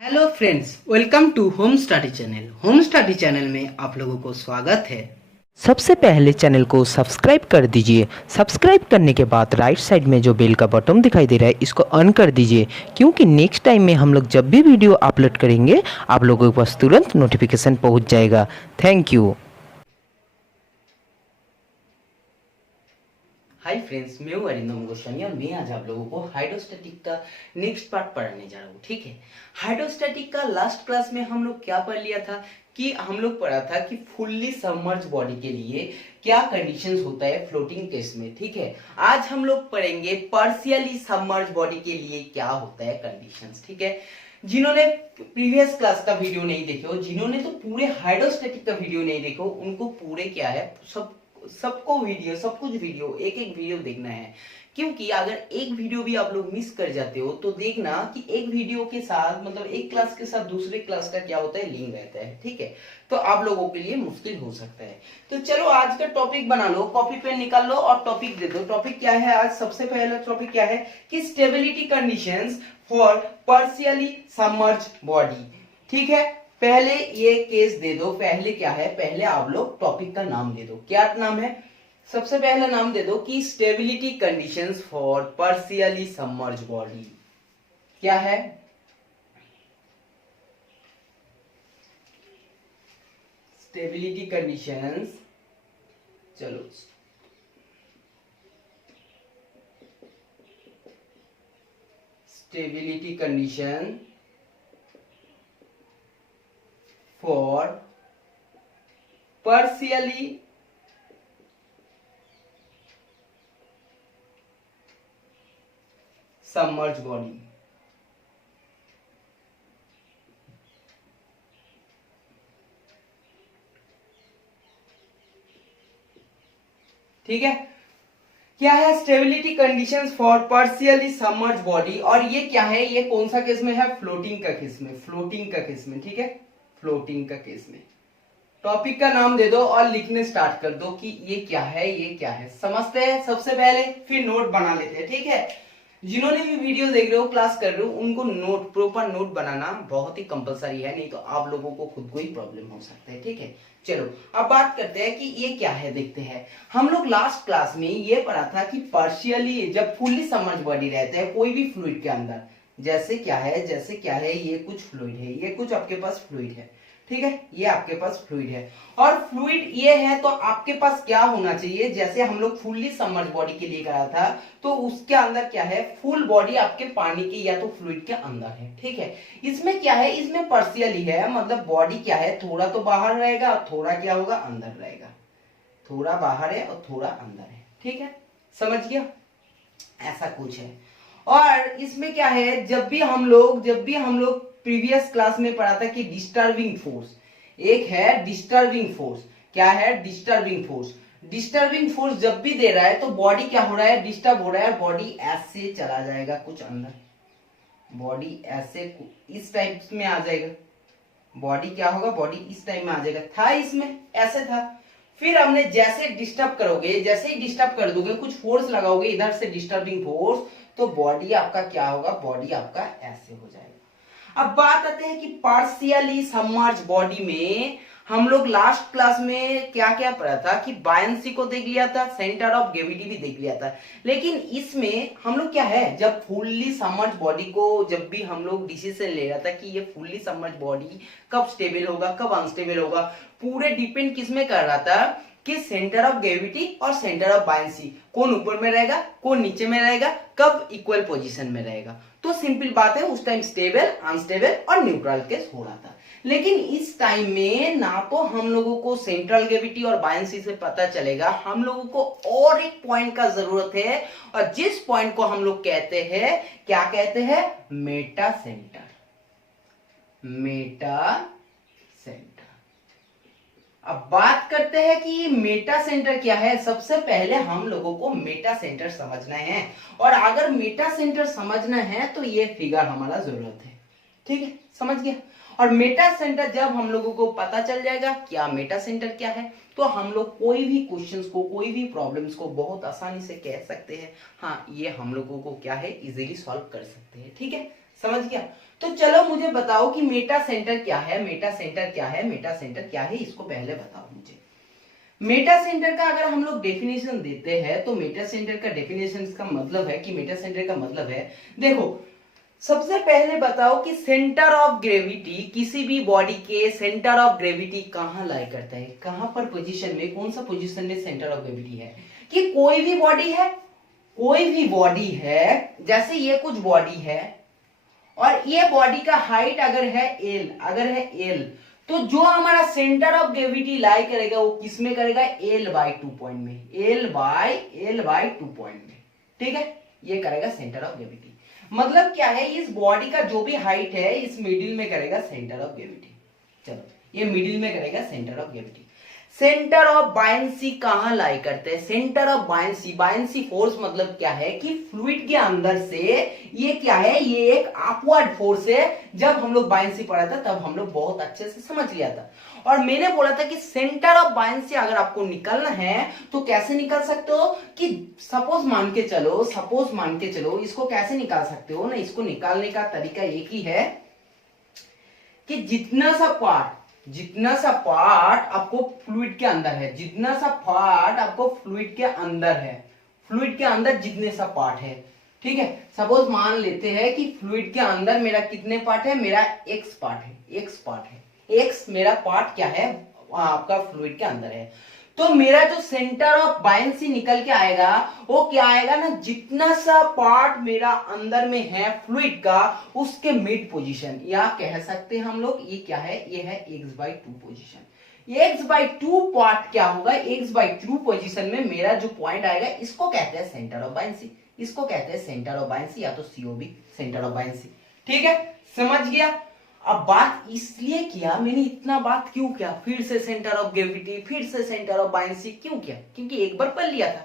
Hello friends, welcome to home study channel. Home study channel में आप लोगों को स्वागत है। सबसे पहले चैनल को सब्सक्राइब कर दीजिए। सब्सक्राइब करने के बाद राइट साइड में जो बेल का बटन दिखाई दे रहा है इसको ऑन कर दीजिए, क्योंकि नेक्स्ट टाइम में हम लोग जब भी वीडियो अपलोड करेंगे आप लोगों के पास तुरंत नोटिफिकेशन पहुंच जाएगा। Thank you. हाय फ्रेंड्स, मैं हूँ अरिंदम गोस्वामी और मैं आज आप लोगों को हाइड्रोस्टैटिक का नेक्स्ट पार्ट पढ़ाने जा रहा हूँ। ठीक है, हाइड्रोस्टैटिक का लास्ट क्लास में हम लोग क्या पढ़ लिया था कि हम लोग पढ़ा था कि फुल्ली सबमर्ज बॉडी के लिए क्या कंडीशंस होता है फ्लोटिंग केस में। ठीक है, आज हम लोग पढ़ेंगे पार्शियली सबमर्ज बॉडी के लिए क्या होता है कंडीशंस। ठीक है, जिन्होंने प्रीवियस क्लास का वीडियो नहीं देखे हो, जिन्होंने तो पूरे हाइड्रोस्टैटिक का वीडियो नहीं देखो, उनको पूरे क्या है सबको वीडियो सब कुछ वीडियो एक एक वीडियो देखना है। क्योंकि अगर एक वीडियो भी आप लोग मिस कर जाते हो तो देखना कि एक वीडियो के साथ मतलब एक क्लास के साथ दूसरे क्लास का क्या होता है, लिंक रहता है। ठीक है, तो आप लोगों के लिए मुश्किल हो सकता है। तो चलो आज का टॉपिक बना लो, कॉपी पेन निकाल लो और टॉपिक दे दो। टॉपिक क्या है आज? सबसे पहला टॉपिक क्या है कि stability conditions for partially submerge body. ठीक है, पहले ये केस दे दो। पहले क्या है, पहले आप लोग टॉपिक का नाम दे दो। क्या नाम है? सबसे पहला नाम दे दो कि stability conditions for partially submerge body. क्या है? Stability conditions. चलो, stability condition for partially submerged body। ठीक है, क्या है stability conditions for partially submerge body. और ये क्या है, ये कौन सा केस में है? फ्लोटिंग का केस में, फ्लोटिंग का केस में। ठीक है, फ्लोटिंग का केस में। टॉपिक का नाम दे दो और लिखने स्टार्ट कर दो कि ये क्या है, ये क्या है। समझते हैं सबसे पहले, फिर नोट बना लेते हैं। ठीक है, जिन्होंने भी वीडियो देख रहे हो, क्लास कर रहे हो, उनको नोट, प्रॉपर नोट बनाना बहुत ही कंपलसरी है, नहीं तो आप लोगों को खुद को ही प्रॉब्लम हो सकता है। ठीक है, चलो अब बात करते हैं कि ये क्या है, देखते हैं। हम लोग लास्ट क्लास में ये पढ़ा था कि पार्शियली जब फुल्ली सबमर्ज बॉडी रहते हैं कोई भी फ्लूइड के अंदर, जैसे क्या है, जैसे क्या है, ये कुछ फ्लूइड है, ये कुछ आपके पास फ्लूइड है। ठीक है, ये आपके पास फ्लूइड है और फ्लूइड ये है, तो आपके पास क्या होना चाहिए? जैसे हम लोग फुल्ली सबमर्ज बॉडी के लिए करा था, तो उसके अंदर क्या है, फुल बॉडी आपके पानी के या तो फ्लूइड के अंदर है। ठीक है, इसमें क्या है, इसमें पार्शियली है, मतलब बॉडी क्या है, थोड़ा तो बाहर रहेगा और थोड़ा क्या होगा, अंदर रहेगा। थोड़ा बाहर है और थोड़ा अंदर है। ठीक है, समझ गया? ऐसा कुछ है। और इसमें क्या है, जब भी हम लोग प्रीवियस क्लास में पढ़ा था कि डिस्टर्बिंग फोर्स, एक है डिस्टर्बिंग फोर्स। क्या है? Disturbing force. डिस्टर्बिंग फोर्स जब भी दे रहा है तो बॉडी क्या हो रहा है, डिस्टर्ब हो रहा है, बॉडी ऐसे चला जाएगा कुछ अंदर, बॉडी ऐसे इस टाइप में आ जाएगा। बॉडी क्या होगा, बॉडी इस टाइप में आ जाएगा। था इसमें ऐसे था, फिर हमने जैसे डिस्टर्ब करोगे, जैसे ही डिस्टर्ब कर दोगे, कुछ फोर्स लगाओगे इधर से डिस्टर्बिंग फोर्स, तो बॉडी आपका क्या होगा, बॉडी आपका ऐसे हो जाएगा। अब बात आते हैं कि पार्शियली सबमर्ज बॉडी में हम लोग लास्ट क्लास में क्या क्या पढ़ा था कि बायंसी को देख लिया था, सेंटर ऑफ ग्रेविटी भी देख लिया था। लेकिन इसमें हम लोग क्या है, जब फुल्ली सबमर्ज बॉडी को जब भी हम लोग डिसीजन ले रहा था कि ये फुल्ली सबमर्ज बॉडी कब स्टेबल होगा, कब अनस्टेबल होगा, पूरे डिपेंड किसमें कर रहा था कि सेंटर ऑफ ग्रेविटी और सेंटर ऑफ बायंसी, कौन ऊपर में रहेगा, कौन नीचे में रहेगा, कब इक्वल पोजीशन में रहेगा। तो सिंपल बात है, उस टाइम स्टेबल, अनस्टेबल और न्यूट्रल केस हो रहा था। लेकिन इस टाइम में ना तो हम लोगों को सेंट्रल ग्रेविटी और बायंसी से पता चलेगा, हम लोगों को और एक पॉइंट का जरूरत है, और जिस पॉइंट को हम लोग कहते हैं, क्या कहते हैं, मेटा सेंटर। Meta centre. अब बात करते हैं कि मेटा सेंटर क्या है। सबसे पहले हम लोगों को मेटा सेंटर समझना है, और अगर मेटा सेंटर समझना है तो ये फिगर हमारा जरूरत है। ठीक है, समझ गया? और मेटा सेंटर जब हम लोगों को पता चल जाएगा क्या मेटा सेंटर क्या है, तो हम लोग कोई भी क्वेश्चंस को, कोई भी प्रॉब्लम्स को बहुत आसानी से कह सकते हैं, हाँ ये हम लोगों को क्या है, इजीली सॉल्व कर सकते हैं। ठीक है, समझ गया। तो चलो मुझे बताओ कि मेटा सेंटर क्या है, मेटा सेंटर क्या है, मेटा सेंटर क्या है, इसको पहले बताओ मुझे। मेटा सेंटर का अगर हम लोग डेफिनेशन देते हैं तो मेटा सेंटर का डेफिनेशन का मतलब है कि मेटा सेंटर का मतलब है, देखो सबसे पहले बताओ कि सेंटर ऑफ ग्रेविटी, किसी भी बॉडी के सेंटर ऑफ ग्रेविटी कहां लाई करता है, कहां पर पोजीशन में, कौन सा पोजीशन में सेंटर ऑफ ग्रेविटी है। कि कोई भी बॉडी है, कोई भी बॉडी है, जैसे ये कुछ बॉडी है और ये बॉडी का हाइट अगर है एल, अगर है एल, तो जो हमारा सेंटर ऑफ ग्रेविटी लाई करेगा वो किस में करेगा, L/2 पॉइंट में, L/2 पॉइंट में, ठीक है, ये करेगा सेंटर ऑफ ग्रेविटी। मतलब क्या है, इस बॉडी का जो भी हाइट है इस मिडिल में करेगा सेंटर ऑफ ग्रेविटी। चलो ये मिडिल में करेगा centre of gravity. Centre of buoyancy कहां लाई करते हैं, centre of buoyancy, buoyancy force मतलब क्या है कि फ्लूइड के अंदर से ये क्या है, ये एक अपवर्ड फोर्स है। जब हम लोग बायंसी पढ़ा था तब हम लोग बहुत अच्छे से समझ लिया था, और मैंने बोला था कि सेंटर ऑफ बायंसी अगर आपको निकालना है तो कैसे निकाल सकते हो, कि सपोज मान के चलो, इसको कैसे निकाल सकते हो ना, इसको निकालने का तरीका एक ही है कि जितना सा पार्ट आपको फ्लूइड के अंदर है, जितना सा पार्ट आपको फ्लूइड के अंदर है, फ्लूइड के अंदर जितने सा पार्ट है, ठीक है, सपोज मान लेते हैं कि फ्लूइड के अंदर मेरा कितने पार्ट है, मेरा एक्स पार्ट है, एक्स मेरा पार्ट क्या है आपका फ्लूइड के अंदर है। तो मेरा जो सेंटर ऑफ बायंसी निकल के आएगा वो क्या आएगा ना, जितना सा पार्ट मेरा अंदर में है फ्लूइड का उसके मिड पोजीशन, या कह सकते हैं हम लोग ये क्या है, ये है x/2 पोजीशन। x/2 पार्ट क्या होगा, x/2 पोजीशन में मेरा जो पॉइंट आएगा इसको कहते हैं सेंटर ऑफ बायंसी, इसको कहते हैं सेंटर ऑफ बायंसी या तो सीओबी, सेंटर ऑफ बायंसी। ठीक है, समझ गया। अब बात इसलिए किया मैंने, इतना बात क्यों किया, फिर से सेंटर ऑफ ग्रेविटी, फिर से सेंटर ऑफ बायंसी क्यों किया, क्योंकि एक बार पढ़ लिया था,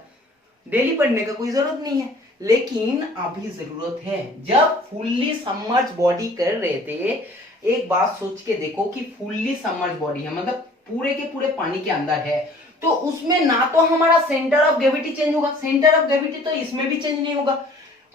डेली पढ़ने का कोई जरूरत नहीं है। लेकिन अभी जरूरत है, जब फुल्ली सबमर्ज बॉडी कर रहे थे, एक बात सोच के देखो कि फुल्ली सबमर्ज बॉडी है मतलब पूरे के पूरे पानी के अंदर है, तो उसमें ना तो हमारा सेंटर ऑफ ग्रेविटी चेंज होगा, सेंटर ऑफ ग्रेविटी तो इसमें भी चेंज नहीं होगा,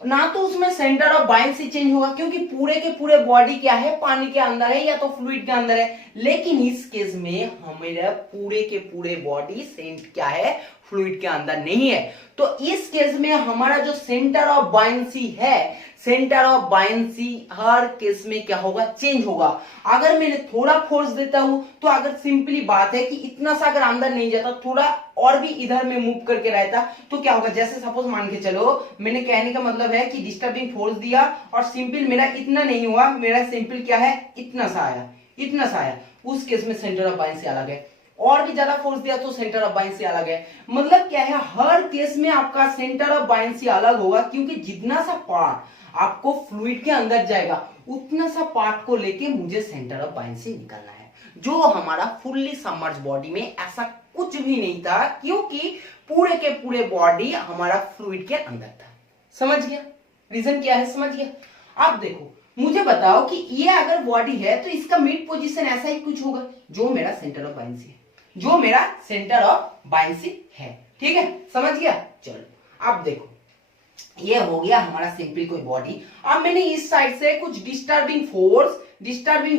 ना तो उसमें सेंटर ऑफ बायंसी चेंज होगा, क्योंकि पूरे के पूरे बॉडी क्या है, पानी के अंदर है या तो फ्लूइड के अंदर है। लेकिन इस केस में हमारे पूरे के पूरे बॉडी सेंट क्या है, फ्लूइड के अंदर नहीं है। तो इस केस में हमारा जो सेंटर ऑफ बायंसी है, centre of buoyancy her case में क्या होगा, चेंज होगा। अगर मैंने थोड़ा फोर्स देता हूं तो अगर सिंपली बात है कि इतना सा अगर अंदर नहीं जाता, थोड़ा और भी इधर में मूव करके रहता तो क्या होगा, जैसे सपोज मान के चलो, मैंने कहने का मतलब है कि डिस्टर्बिंग फोर्स दिया और सिंपल मेरा इतना नहीं हुआ, मेरा सिंपल क्या है, इतना सा आया, इतना सा आया, उस केस में सेंटर ऑफ बायंसी अलग है। और भी ज्यादा फोर्स दिया तो सेंटर ऑफ बायंसी अलग है। मतलब क्या है, हर केस में आपका सेंटर ऑफ बायंसी अलग होगा, क्योंकि जितना सा पार्ट आपको फ्लूइड के अंदर जाएगा उतना सा पार्ट को लेके मुझे सेंटर ऑफ बायंसी निकालना है। जो हमारा फुल्ली सबमर्ज बॉडी में ऐसा कुछ भी नहीं था, क्योंकि पूरे के पूरे बॉडी हमारा फ्लूइड के अंदर था। समझ गया रीजन क्या है, समझ गया। अब देखो मुझे बताओ कि ये अगर बॉडी है तो इसका मिड पोजीशन ऐसा ही कुछ होगा, जो मेरा सेंटर ऑफ बायंसी है, जो मेरा सेंटर ऑफ बायंसी है। ठीक है, समझ गया। चलो अब देखो, ये हो गया हमारा सिंपल कोई बॉडी। अब मैंने इस साइड से कुछ डिस्टर्बिंग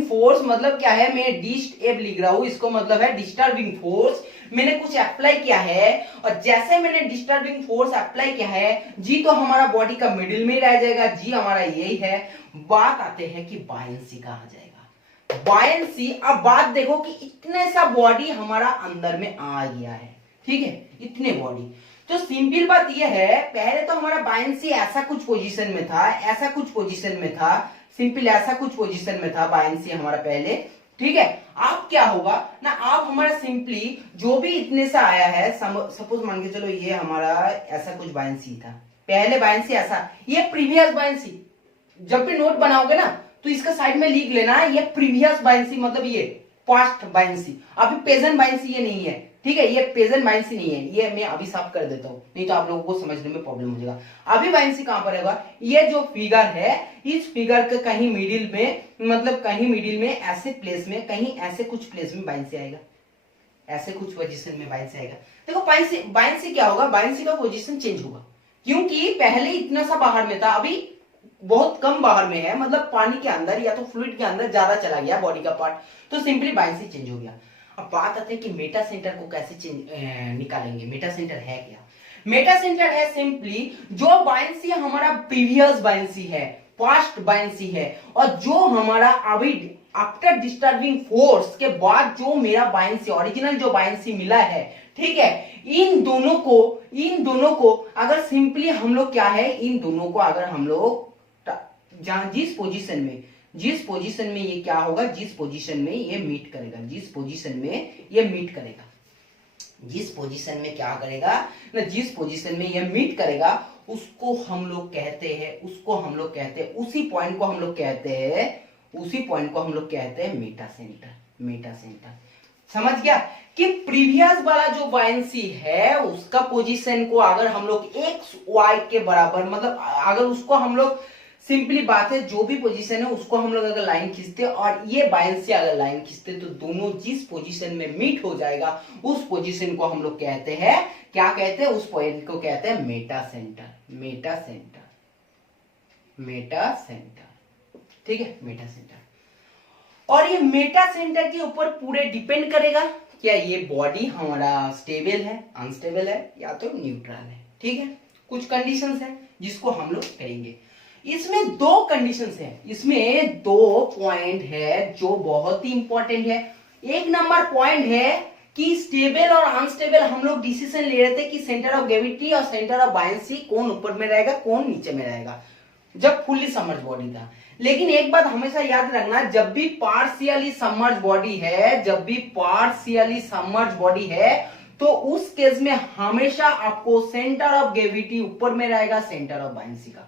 फोर्स मतलब क्या है, मैं डिस्ट एब लिख रहा हूं, इसको मतलब है डिस्टर्बिंग फोर्स। मैंने कुछ अप्लाई किया है, और जैसे मैंने डिस्टर्बिंग फोर्स अप्लाई किया है, जी तो हमारा बॉडी का मिडिल में रह जाएगा, जी हमारा यही है। बात आते हैं कि बायंसी कहा जाएगा, बायंसी। अब बात देखो कि इतने सा बॉडी हमारा अंदर में आ गया है, ठीक है, इतने बॉडी। तो सिंपल बात यह है, पहले तो हमारा बायंसी ऐसा कुछ पोजीशन में था, ऐसा कुछ पोजीशन में था, सिंपल ऐसा कुछ पोजीशन में था बायंसी हमारा पहले। ठीक है, अब क्या होगा ना, आप हमारा सिंपली जो भी इतने से आया है, सपोज मान के चलो ये हमारा ऐसा कुछ बायंसी था, पहले बायंसी ऐसा, ये प्रीवियस बायंसी। जब भी नोट बनाओगे ना तो इसका साइड में लिख लेना, ये प्रीवियस बायंसी मतलब ये पास्ट बायंसी, अभी प्रेजेंट बायंसी ये नहीं है। ठीक है, ये प्रेजेंट बायंसी नहीं है, ये मैं अभी साफ कर देता हूं, नहीं तो आप लोगों को समझने में प्रॉब्लम हो जाएगा। अभी बायंसी कहां पर होगा, ये जो फिगर है, इस फिगर के कहीं मिडिल में, मतलब कहीं मिडिल में ऐसे प्लेस में, कहीं ऐसे कुछ प्लेस में बायंसी आएगा, ऐसे कुछ पोजीशन में बायंसी आएगा। देखो बायंसी क्या होगा, बायंसी का पोजीशन चेंज होगा, क्योंकि पहले इतना सा बाहर में था, अभी बहुत कम बाहर में है, मतलब पानी के अंदर या तो फ्लूइड के अंदर ज्यादा चला गया बॉडी का पार्ट, तो सिंपली बायंसी चेंज हो गया। अब बात आती है कि मेटा सेंटर को कैसे निकालेंगे। मेटा सेंटर है क्या? मेटा सेंटर है सिंपली जो बायंसी हमारा प्रीवियस बायंसी है, पास्ट बायंसी है, और जो हमारा अभी आफ्टर डिस्टर्बिंग फोर्स के बाद जो मेरा बायंसी ओरिजिनल जो बायंसी मिला है, ठीक है, इन दोनों को अगर सिंपली हम लोग क्या है, इन दोनों को अगर हम लोग जहां जिस पोजीशन में ये क्या होगा, जिस पोजीशन में ये मीट करेगा, जिस पोजीशन में ये मीट करेगा, जिस पोजीशन में क्या करेगा ना, जिस पोजीशन में ये मीट करेगा उसको हम लोग कहते हैं, उसी पॉइंट को हम लोग कहते हैं मेटा सेंटर। समझ गया कि प्रीवियस वाला जो बायंसी है उसका पोजीशन को अगर हम लोग एक्स वाई के बराबर, मतलब अगर उसको हम लोग सिंपली बात है जो भी पोजीशन है उसको हम लोग अगर लाइन खींचते और ये बायंसी अगर लाइन खींचते तो दोनों जिस पोजीशन में मीट हो जाएगा उस पोजीशन को हम लोग कहते हैं, क्या कहते हैं, उस पॉइंट को कहते हैं मेटा सेंटर। ठीक है, मेटा सेंटर। और ये मेटा सेंटर के ऊपर पूरे डिपेंड करेगा क्या ये बॉडी हमारा स्टेबल है, अनस्टेबल है या तो न्यूट्रल है। ठीक है, कुछ कंडीशंस है जिसको हम लोग करेंगे। इसमें दो कंडीशंस है, इसमें दो पॉइंट है जो बहुत ही इंपॉर्टेंट है। एक नंबर पॉइंट है कि स्टेबल और अनस्टेबल हम लोग डिसीजन ले रहे थे कि सेंटर ऑफ ग्रेविटी और सेंटर ऑफ बायंसी कौन ऊपर में रहेगा कौन नीचे में रहेगा, जब फुल्ली सबमर्ज बॉडी था। लेकिन एक बात हमेशा याद रखना, जब भी पार्शियली सबमर्ज बॉडी है तो उस केस में हमेशा आपको सेंटर ऑफ ग्रेविटी ऊपर में रहेगा सेंटर ऑफ बायंसी का।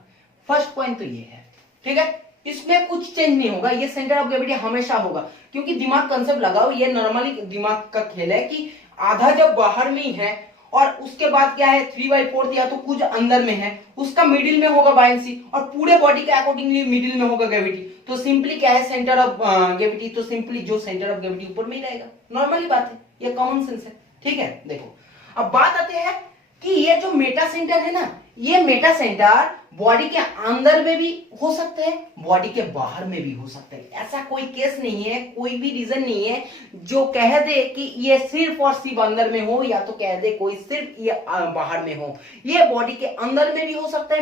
फर्स्ट पॉइंट तो ये है। ठीक है, इसमें कुछ चेंज नहीं होगा, ये सेंटर ऑफ ग्रेविटी हमेशा होगा, क्योंकि दिमाग कंसेप्ट लगाओ, ये नॉर्मली दिमाग का खेल है कि आधा जब बाहर में ही है और उसके बाद क्या है 3/4 या तो कुछ अंदर में है, उसका मिडिल में होगा बायंसी और पूरे बॉडी के अकॉर्डिंगली मिडिल में होगा ग्रेविटी, तो सिंपली क्या है सेंटर ऑफ ग्रेविटी, तो सिंपली जो सेंटर ऑफ ग्रेविटी ऊपर में ही रहेगा। नॉर्मली बात है, ये कॉमन सेंस है। ठीक है, देखो अब बात आते हैं कि ये जो मेटा सेंटर है ना, ये मेटा सेंटर बॉडी के अंदर में भी हो सकता है, बॉडी के बाहर में भी हो सकता है। ऐसा कोई केस नहीं है, कोई भी रीजन नहीं है जो कह दे कि ये सिर्फ और सिर्फ अंदर में हो या तो कह दे कोई सिर्फ ये बाहर में हो। ये बॉडी के अंदर में भी हो सकता है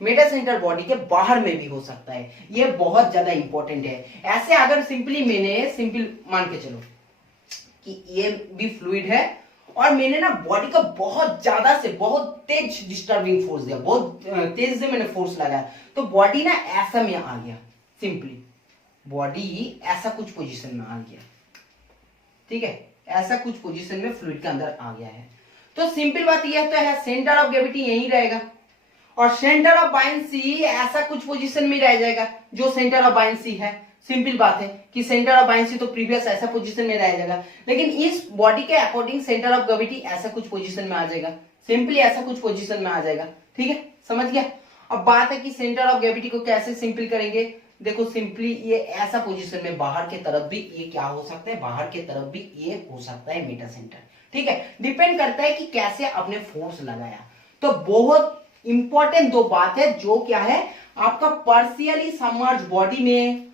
मेटा सेंटर बॉडी के बाहर में भी हो सकता है। ये बहुत ज्यादा इंपॉर्टेंट है। ऐसे अगर सिंपल मान के चलो कि ये भी फ्लूइड है और मैंने ना बॉडी का बहुत ज्यादा से बहुत तेज डिस्टर्बिंग फोर्स दिया, बहुत तेज से मैंने फोर्स लगाया, तो बॉडी ना ऐसा में आ गया, सिंपली बॉडी ऐसा कुछ पोजीशन में आ गया। ठीक है, ऐसा कुछ पोजीशन में फ्लूइड के अंदर आ गया है, तो सिंपल बात यह तो है सेंटर ऑफ ग्रेविटी यहीं रहेगा और सेंटर ऑफ बायंसी ऐसा कुछ पोजीशन में रह जाएगा जो सेंटर ऑफ बायंसी है। सिंपल बात है कि सेंटर ऑफ बायंसी तो प्रीवियस ऐसा पोजीशन में रह जाएगा, लेकिन इस बॉडी के अकॉर्डिंग सेंटर ऑफ ग्रेविटी ऐसा कुछ पोजीशन में आ जाएगा, सिंपली ऐसा कुछ पोजीशन में आ जाएगा। ठीक है, समझ गया। अब बात है कि सेंटर ऑफ ग्रेविटी को कैसे सिंपल करेंगे। देखो सिंपली ये ऐसा पोजीशन में बाहर के तरफ भी ये क्या हो सकता है, बाहर के तरफ भी ये हो सकता है मेटा सेंटर। ठीक है, डिपेंड करता है कि कैसे आपने फोर्स लगाया। तो बहुत इंपॉर्टेंट दो बात है जो क्या है, आपका पार्शियली सबमर्ज बॉडी में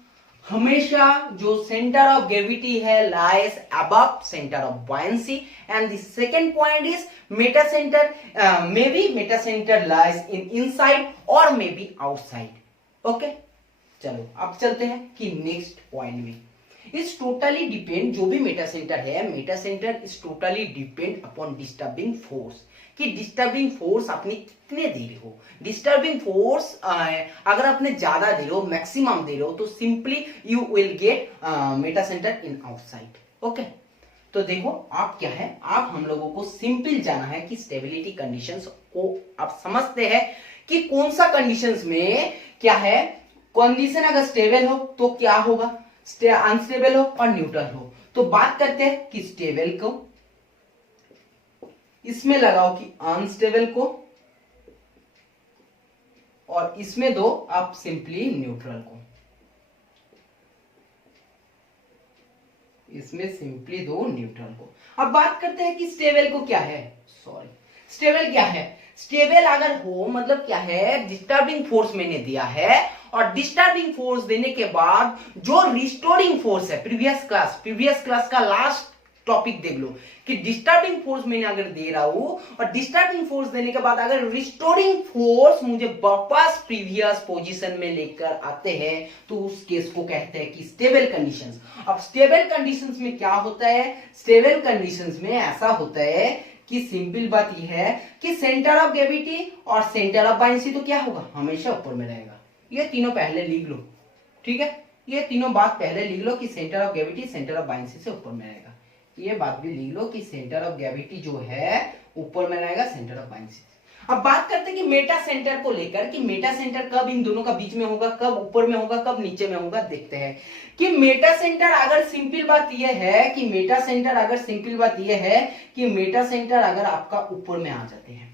हमेशा जो सेंटर ऑफ ग्रेविटी है lies above centre of buoyancy, and the second point is Meta centre may be Meta centre lies in inside और मे बी आउटसाइड। ओके, चलो अब चलते हैं कि नेक्स्ट पॉइंट में। इज टोटली डिपेंड, जो भी मेटा सेंटर है, Meta centre is totally depend upon disturbing force, कि डिस्टर्बिंग फोर्स आपने कितने दे रहे हो। डिस्टर्बिंग फोर्स अगर आपने ज्यादा दे रहे हो, मैक्सिमम दे रहे हो, तो simply you will get Meta centre in outside. Okay, तो देखो आप क्या है, आप हम लोगों को सिंपल जाना है कि स्टेबिलिटी कंडीशंस को आप समझते हैं कि कौन सा कंडीशंस में क्या है। कंडीशन अगर स्टेबल हो तो क्या होगा, अनस्टेबल हो और न्यूट्रल हो। तो बात करते हैं कि स्टेबल को इसमें लगाओ कि अनस्टेबल को, और इसमें दो आप सिंपली न्यूट्रल को, इसमें सिंपली दो न्यूट्रल को। अब बात करते हैं कि स्टेबल को क्या है, स्टेबल क्या है। स्टेबल अगर हो मतलब क्या है, डिस्टर्बिंग फोर्स मैंने दिया है और डिस्टर्बिंग फोर्स देने के बाद जो रिस्टोरिंग फोर्स है, प्रीवियस क्लास का लास्ट टॉपिक देख लो कि डिस्टर्बिंग फोर्स मैंने अगर दे रहा हूं और डिस्टर्बिंग फोर्स देने के बाद अगर रिस्टोरिंग फोर्स मुझे वापस प्रीवियस पोजीशन में लेकर आते हैं तो उस केस को कहते हैं कि स्टेबल कंडीशंस। अब स्टेबल कंडीशंस में क्या होता है, स्टेबल कंडीशंस में ऐसा होता है कि सिंपल बात यह है कि सेंटर ऑफ ग्रेविटी और सेंटर ऑफ बायंसी तो क्या होगा, हमेशा ऊपर में रहेगा। ये तीनों पहले लिख लो, ठीक है, ये तीनों बात पहले लिख लो कि centre of gravity centre of buoyancy से ऊपर में रहेगा। ये बात भी लिख लो कि सेंटर ऑफ ग्रेविटी जो है ऊपर में रहेगा सेंटर ऑफ बायंसी। अब बात करते हैं कि मेटा सेंटर को लेकर कि मेटा सेंटर कब इन दोनों का बीच में होगा, कब ऊपर में होगा, कब नीचे में होगा। देखते हैं कि मेटा सेंटर अगर सिंपल बात यह है कि मेटा सेंटर अगर सिंपल बात यह है कि मेटा सेंटर अगर आपका ऊपर में आ जाते हैं,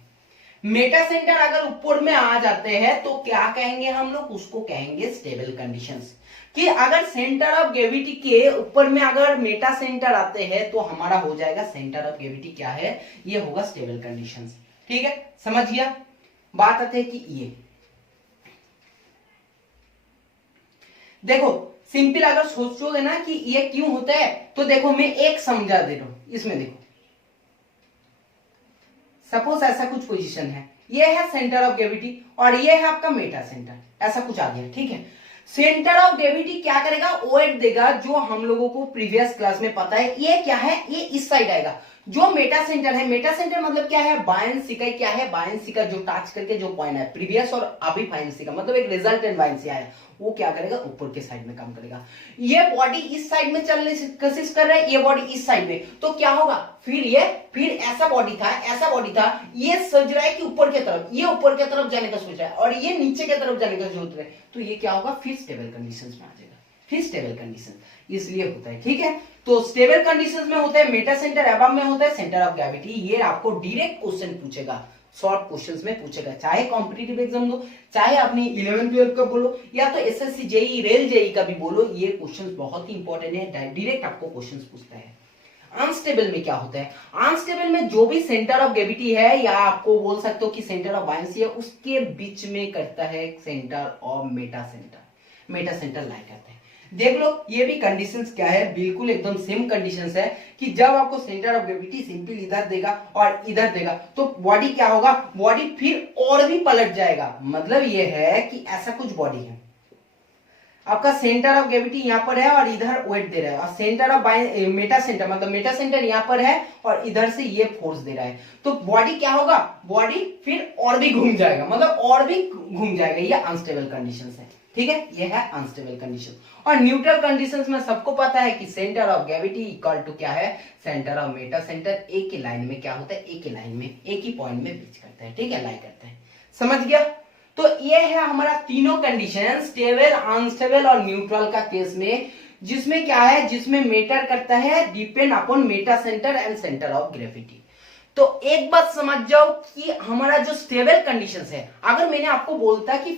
मेटा सेंटर अगर ऊपर में आ जाते हैं तो क्या कहेंगे हम लोग, उसको कहेंगे स्टेबल कंडीशंस। कि अगर सेंटर ऑफ ग्रेविटी के ऊपर में अगर मेटा सेंटर आते हैं तो हमारा हो जाएगा सेंटर ऑफ ग्रेविटी क्या है, ये होगा स्टेबल कंडीशंस। ठीक है, समझ गया। बात आते है कि ये देखो सिंपल अगर सोचोगे ना कि ये क्यों होता है तो देखो मैं एक समझा दे रहा हूं इसमें। देखो सपोज ऐसा कुछ पोजीशन है, ये है सेंटर ऑफ ग्रेविटी और ये है आपका मेटा सेंटर, ऐसा कुछ आ गया। ठीक है, सेंटर ऑफ ग्रेविटी क्या करेगा, ओएट देगा, जो हम लोगों को प्रीवियस क्लास में पता है। ये क्या है, ये इस साइड आएगा। जो मेटा सेंटर है, मेटा सेंटर मतलब क्या है, बायंसी का क्या है, बायंसी का जो टच करके जो पॉइंट है प्रीवियस और अभी बायंसी का मतलब एक रिजल्टेंट बायंसी आया, वो क्या करेगा, ऊपर के साइड में काम करेगा। ये बॉडी इस साइड में चलने की कोशिश कर रहा है, ये बॉडी इस साइड में, तो क्या होगा, फिर ऐसा बॉडी था, ये सोच रहा है कि ऊपर की तरफ, ये ऊपर की तरफ जाने का सोच रहा है और ये नीचे की तरफ जाने का सोच रहा है, तो ये क्या होगा, फिर स्टेबल कंडीशंस में आ जाएगा, फिर स्टेबल कंडीशन इसलिए होता है। ठीक है, तो स्टेबल कंडीशंस में होता है मेटा सेंटर, अबव में होता है सेंटर ऑफ ग्रेविटी। ये आपको डायरेक्ट क्वेश्चन पूछेगा, शॉर्ट क्वेश्चंस में पूछेगा, चाहे कॉम्पिटिटिव एग्जाम दो, चाहे अपनी 11 12 का बोलो या तो एसएससी जेई रेल जेई का भी बोलो, ये क्वेश्चंस बहुत ही इंपॉर्टेंट है, डायरेक्ट आपको क्वेश्चंस पूछता है। अनस्टेबल में क्या होता है, अनस्टेबल में जो भी सेंटर ऑफ ग्रेविटी है या आपको बोल सकते हो कि सेंटर ऑफ बायंसी है, उसके बीच में करता है centre of Meta centre lie करता है। देख लो ये भी कंडीशंस क्या है, बिल्कुल एकदम सेम कंडीशंस है कि जब आपको सेंटर ऑफ ग्रेविटी सिंपल इधर देगा और इधर देगा तो बॉडी क्या होगा, बॉडी फिर और भी पलट जाएगा। मतलब ये है कि ऐसा कुछ बॉडी है, आपका सेंटर ऑफ ग्रेविटी यहां पर है और इधर वेट दे रहा है, और सेंटर ऑफ मेटा सेंटर मतलब मेटा सेंटर यहां पर है और इधर से ये फोर्स दे रहा है, तो बॉडी क्या होगा, बॉडी फिर और भी घूम जाएगा, मतलब और भी घूम जाएगा। ये अनस्टेबल कंडीशंस है। ठीक है, ये है अनस्टेबल कंडीशन। और न्यूट्रल कंडीशंस में सबको पता है कि centre of gravity equal to क्या है, सेंटर ऑफ मेटा सेंटर, एक ही लाइन में क्या होता है, एक ही लाइन में एक ही पॉइंट में बीच करता है। ठीक है, लाई करता है, समझ गया। तो ये है हमारा तीनों कंडीशन, स्टेबल, अनस्टेबल और न्यूट्रल का केस में, जिसमें क्या है, जिसमें मैटर करता है depend upon Meta centre and centre of gravity. तो एक बात समझ जाओ कि हमारा जो स्टेबल कंडीशंस है, अगर मैंने आपको बोलता कि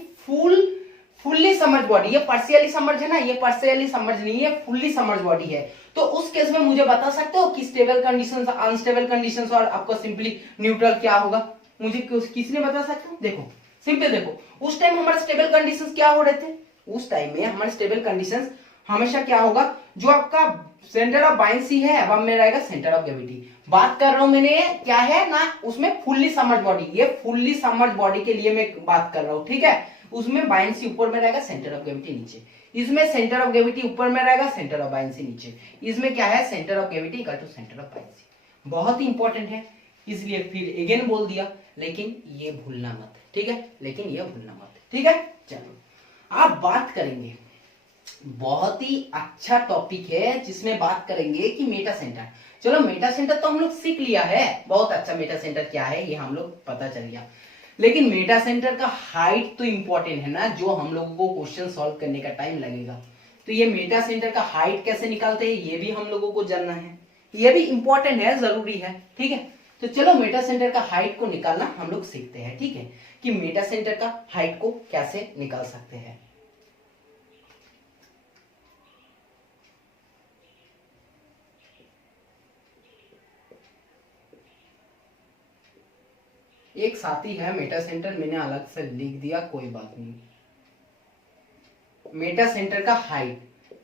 फुल्ली समर्ज बॉडी, ये पार्शियली समर्ज है ना, ये पार्शियली समर्ज नहीं है, फुल्ली समर्ज बॉडी है, तो उस केस में मुझे बता सकते हो कि स्टेबल कंडीशंस, अनस्टेबल कंडीशंस और आपको सिंपली न्यूट्रल क्या होगा, मुझे किसने बता सकते हो। देखो सिंपल, देखो उस टाइम हमारे स्टेबल कंडीशंस क्या हो रहे थे, उस टाइम में हमारे स्टेबल कंडीशंस हमेशा क्या होगा, जो आपका सेंटर ऑफ बायंसी है अब में रहेगा सेंटर ऑफ ग्रेविटी। बात कर रहा हूं मैंने क्या है ना, उसमें फुल्ली समर्ज बॉडी, ये फुल्ली समर्ज बॉडी के लिए मैं बात कर रहा हूं। ठीक है, उसमें बायंसी ऊपर में रहेगा, सेंटर ऑफ ग्रेविटी नीचे, इसमें सेंटर ऑफ ग्रेविटी ऊपर में रहेगा, सेंटर ऑफ बायंसी नीचे, इसमें क्या है, centre of gravity equal to centre of buoyancy. बहुत ही इंपॉर्टेंट है, इसलिए फिर अगेन बोल दिया, लेकिन ये भूलना मत। ठीक है, लेकिन ये भूलना मत। ठीक है, चलो आप बात करेंगे, बहुत ही अच्छा टॉपिक है जिसमें बात करेंगे कि मेटा सेंटर। चलो मेटा सेंटर तो हम लोग सीख लिया है, बहुत अच्छा, मेटा सेंटर क्या है ये हम लोग पता चल गया, लेकिन मेटा सेंटर का हाइट तो इंपॉर्टेंट है ना, जो हम लोगों को क्वेश्चन सॉल्व करने का टाइम लगेगा। तो ये मेटा सेंटर का हाइट कैसे निकालते हैं ये भी हम लोगों को जानना है, ये भी इंपॉर्टेंट है, जरूरी है। ठीक है, तो चलो मेटा सेंटर का हाइट को निकालना हम लोग सीखते हैं। ठीक है, कि मेटा सेंटर का हाइट को कैसे निकाल सकते हैं। एक साथ ही है मेटा सेंटर, मैंने अलग से लिख दिया, कोई बात नहीं। मेटा सेंटर का हाइट,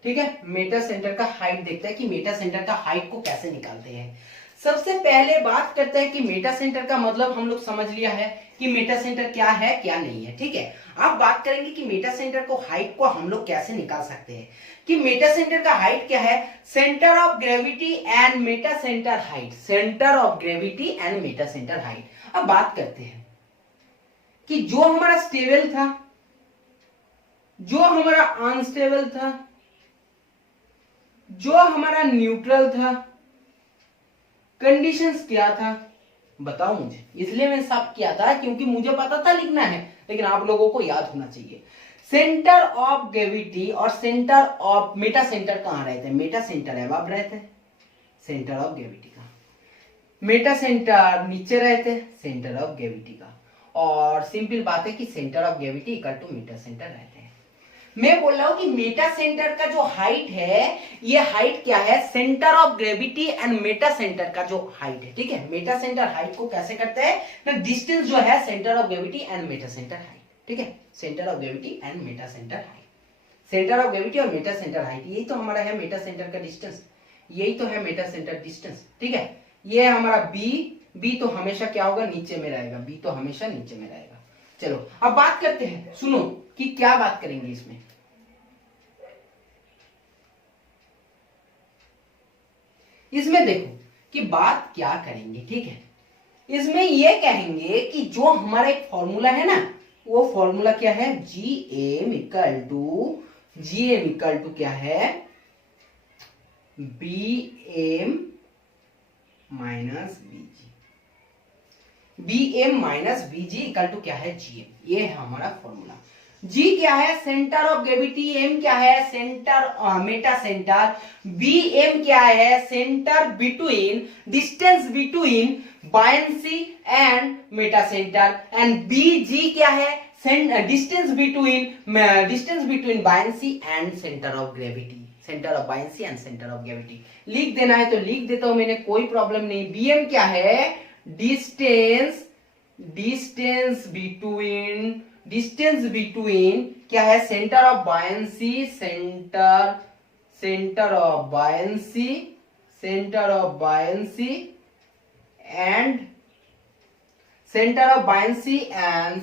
ठीक है, मेटा सेंटर का हाइट देखते हैं कि मेटा सेंटर का हाइट को कैसे निकालते हैं। सबसे पहले बात करते हैं कि मेटा सेंटर का मतलब हम लोग समझ लिया है कि मेटा सेंटर क्या है क्या नहीं है, ठीक है। अब बात करेंगे कि मेटा सेंटर को हाइट को हम लोग कैसे निकाल सकते हैं। कि मेटा सेंटर का हाइट क्या है, centre of gravity and Meta centre height, centre of gravity and Meta centre height. अब बात करते हैं कि जो हमारा स्टेबल था, जो हमारा अनस्टेबल था, जो हमारा न्यूट्रल था, कंडीशंस क्या था बताओ मुझे। इसलिए मैं सब किया था क्योंकि मुझे पता था लिखना है, लेकिन आप लोगों को याद होना चाहिए। सेंटर ऑफ ग्रेविटी और सेंटर ऑफ मेटा सेंटर कहां रहते हैं, मेटा सेंटर अब रहते हैं सेंटर ऑफ ग्रेविटी का, मेटा सेंटर नीचे रहते हैं सेंटर ऑफ ग्रेविटी का। और सिंपल बात है कि centre of gravity equal to meta centre रहते हैं। मैं बोल रहा हूं कि मेटा सेंटर का जो हाइट है, ये हाइट क्या है, centre of gravity and Meta centre का जो हाइट है, ठीक है। मेटा सेंटर हाइट को कैसे करते हैं ना, डिस्टेंस जो है centre of gravity and Meta centre height, ठीक है, centre of gravity and Meta centre height, centre of gravity और मेटा सेंटर हाइट, यही तो हमारा है मेटा सेंटर का डिस्टेंस, यही तो है मेटा सेंटर डिस्टेंस, ठीक है। ये है हमारा बी तो हमेशा क्या होगा, नीचे में रहेगा, बी तो हमेशा नीचे में रहेगा। चलो अब बात करते हैं, सुनो कि क्या बात करेंगे इसमें। इसमें देखो कि बात क्या करेंगे, ठीक है। इसमें ये कहेंगे कि जो हमारा एक फॉर्मूला है ना, वो फॉर्मूला क्या है, जी एम इक्वल टू क्या है, B M minus BG, B M minus BG equal to क्या है, जी एम। ये है हमारा फॉर्मूला। जी क्या है, सेंटर ऑफ ग्रेविटी, एम क्या है, centre metacentre, B M क्या है, centre between, distance between buoyancy and metacentre, and B G क्या है, distance between buoyancy and centre of gravity, centre of buoyancy and centre of gravity. लिख देना है तो लिख देता हूं मैंने, कोई प्रॉब्लम नहीं। बी एम क्या है, डिस्टेंस बिटवीन क्या है, centre of buoyancy, centre of buoyancy and centre of buoyancy and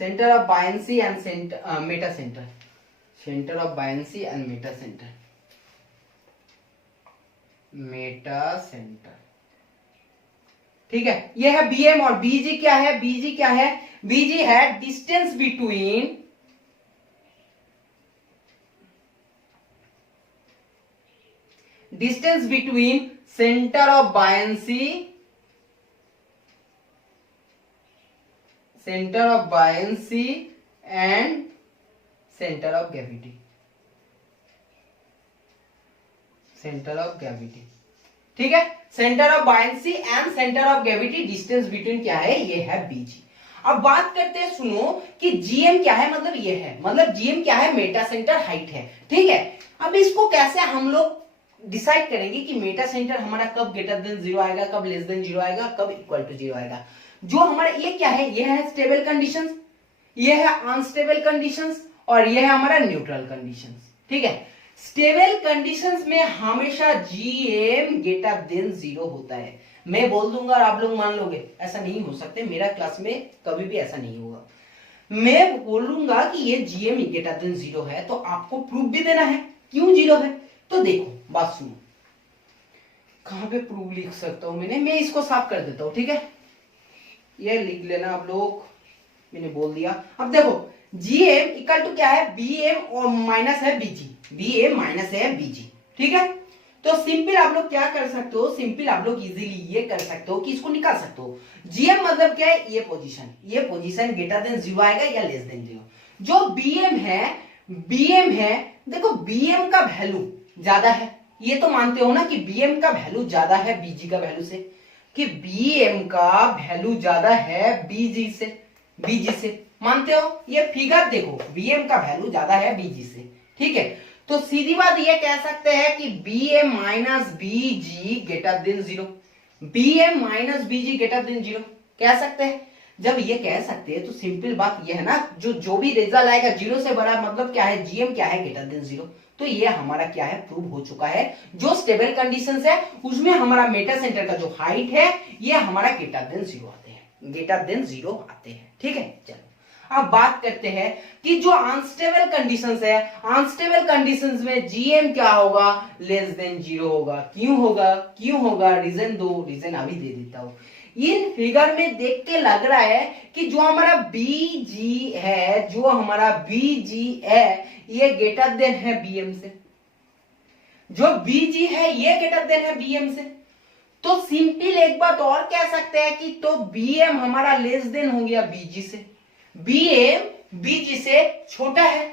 centre of buoyancy and Meta centre, centre of buoyancy and Meta centre, ठीक है। ये है बीएम और बीजी क्या है, बीजी है distance between centre of buoyancy and centre of gravity, ठीक है। Centre of buoyancy and centre of gravity, distance between क्या है, ये है बीजी। अब बात करते हैं, सुनो कि जीएम क्या है, मतलब ये है, मतलब जीएम क्या है, मेटा सेंटर हाइट है, ठीक है। अब इसको कैसे हम लोग डिसाइड करेंगे कि मेटा सेंटर हमारा कब ग्रेटर देन 0 आएगा, कब लेस देन 0 आएगा, कब इक्वल टू 0 आएगा। जो हमारा ये क्या है, ये है स्टेबल कंडीशंस, ये है अनस्टेबल कंडीशंस और ये है हमारा न्यूट्रल कंडीशंस, ठीक है। स्टेबल कंडीशंस में हमेशा जीएम ग्रेटर देन 0 होता है। मैं बोल दूंगा और आप लोग मान लोगे, ऐसा नहीं हो सकते, मेरा क्लास में कभी भी ऐसा नहीं होगा। मैं बोलूंगा कि ये जीएम ग्रेटर देन 0 है तो आपको प्रूफ भी देना है क्यों 0 है। तो देखो बात सुनो, कहां पे प्रूफ लिख सकता हूं मैं इसको साफ कर देता हूं, ठीक है। ये लिख लेना आप लोग, मैंने बोल दिया। अब देखो जीएम इक्वल टू क्या है, बीएम और माइनस है बीजी, बीएम माइनस है बीजी, ठीक है। तो सिंपल आप लोग क्या कर सकते हो, सिंपल आप लोग इजीली ये कर सकते हो कि इसको निकाल सकते हो। जीएम मतलब क्या है, ये पोजीशन ग्रेटर देन 0 आएगा या लेस देन 0। जो बीएम है देखो, बीएम का वैल्यू ज्यादा है, ये तो मानते हो ना कि बीएम का वैल्यू ज्यादा है बीजी का वैल्यू से, कि बीएम का वैल्यू ज्यादा है बीजी से, मानते हो। ये फिगर देखो, बीएम का वैल्यू ज्यादा है बीजी से, ठीक है। तो सीधी बात ये कह सकते हैं कि BM minus BG greater than 0, BM minus BG greater than 0 कह सकते हैं। जब ये कह सकते हैं तो सिंपल बात ये है ना, जो भी रिजल्ट आएगा 0 से बड़ा मतलब क्या है, GM क्या है, ग्रेटर देन 0। तो ये हमारा क्या है, प्रूव हो चुका है। जो स्टेबल कंडीशंस है उसमें हमारा मेटा सेंटर का जो हाइट है ये हमारा ग्रेटर देन 0 आते हैं, ग्रेटर देन 0 आते हैं। ठीक है, चलो अब बात करते हैं कि जो अनस्टेबल कंडीशंस है, अनस्टेबल कंडीशंस में GM क्या होगा, लेस देन 0 होगा। क्यों होगा, क्यों होगा, रीजन दो, रीजन अभी दे देता हूं। इन फिगर में देख के लग रहा है कि जो हमारा BG है, जो हमारा BG है ये ग्रेटर देन है BM से, जो BG है ये ग्रेटर देन है BM से। तो सिंपल एक बात और कह सकते हैं कि तो BM हमारा लेस देन हो गया BG से, BM BG से छोटा है।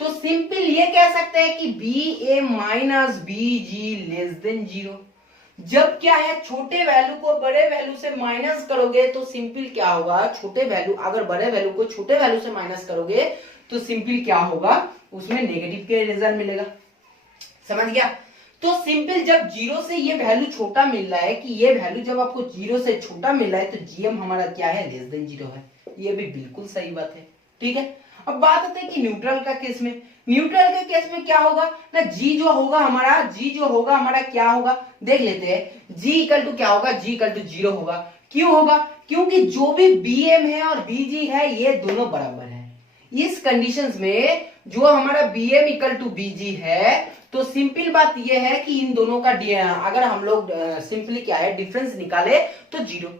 तो सिंपल ये कह सकते हैं कि BM minus BG less than 0। जब क्या है, छोटे वैल्यू को बड़े वैल्यू से माइनस करोगे तो सिंपल क्या होगा, छोटे वैल्यू अगर बड़े वैल्यू को छोटे वैल्यू से माइनस करोगे तो सिंपल क्या होगा, उसमें नेगेटिव के रिजल्ट मिलेगा। समझ गया। तो सिंपल जब 0 से ये वैल्यू छोटा मिल रहा है, कि ये वैल्यू जब आपको 0 से छोटा मिल रहा है तो GM हमारा क्या है, लेस देन 0 है। ये भी बिल्कुल सही बात है। ठीक है, अब बात आती है कि न्यूट्रल का केस में। न्यूट्रल के केस में क्या होगा ना, G जो होगा हमारा क्या होगा, देख लेते हैं। G इक्वल टू क्या होगा, G इक्वल टू 0 होगा। क्यों होगा, क्योंकि जो भी BM है और BG है ये दोनों बराबर है। इस कंडीशंस में जो हमारा BM इक्वल टू BG है तो सिंपल बात ये है कि इन दोनों का अगर हम लोग सिंपली क्या है डिफरेंस निकाले तो 0।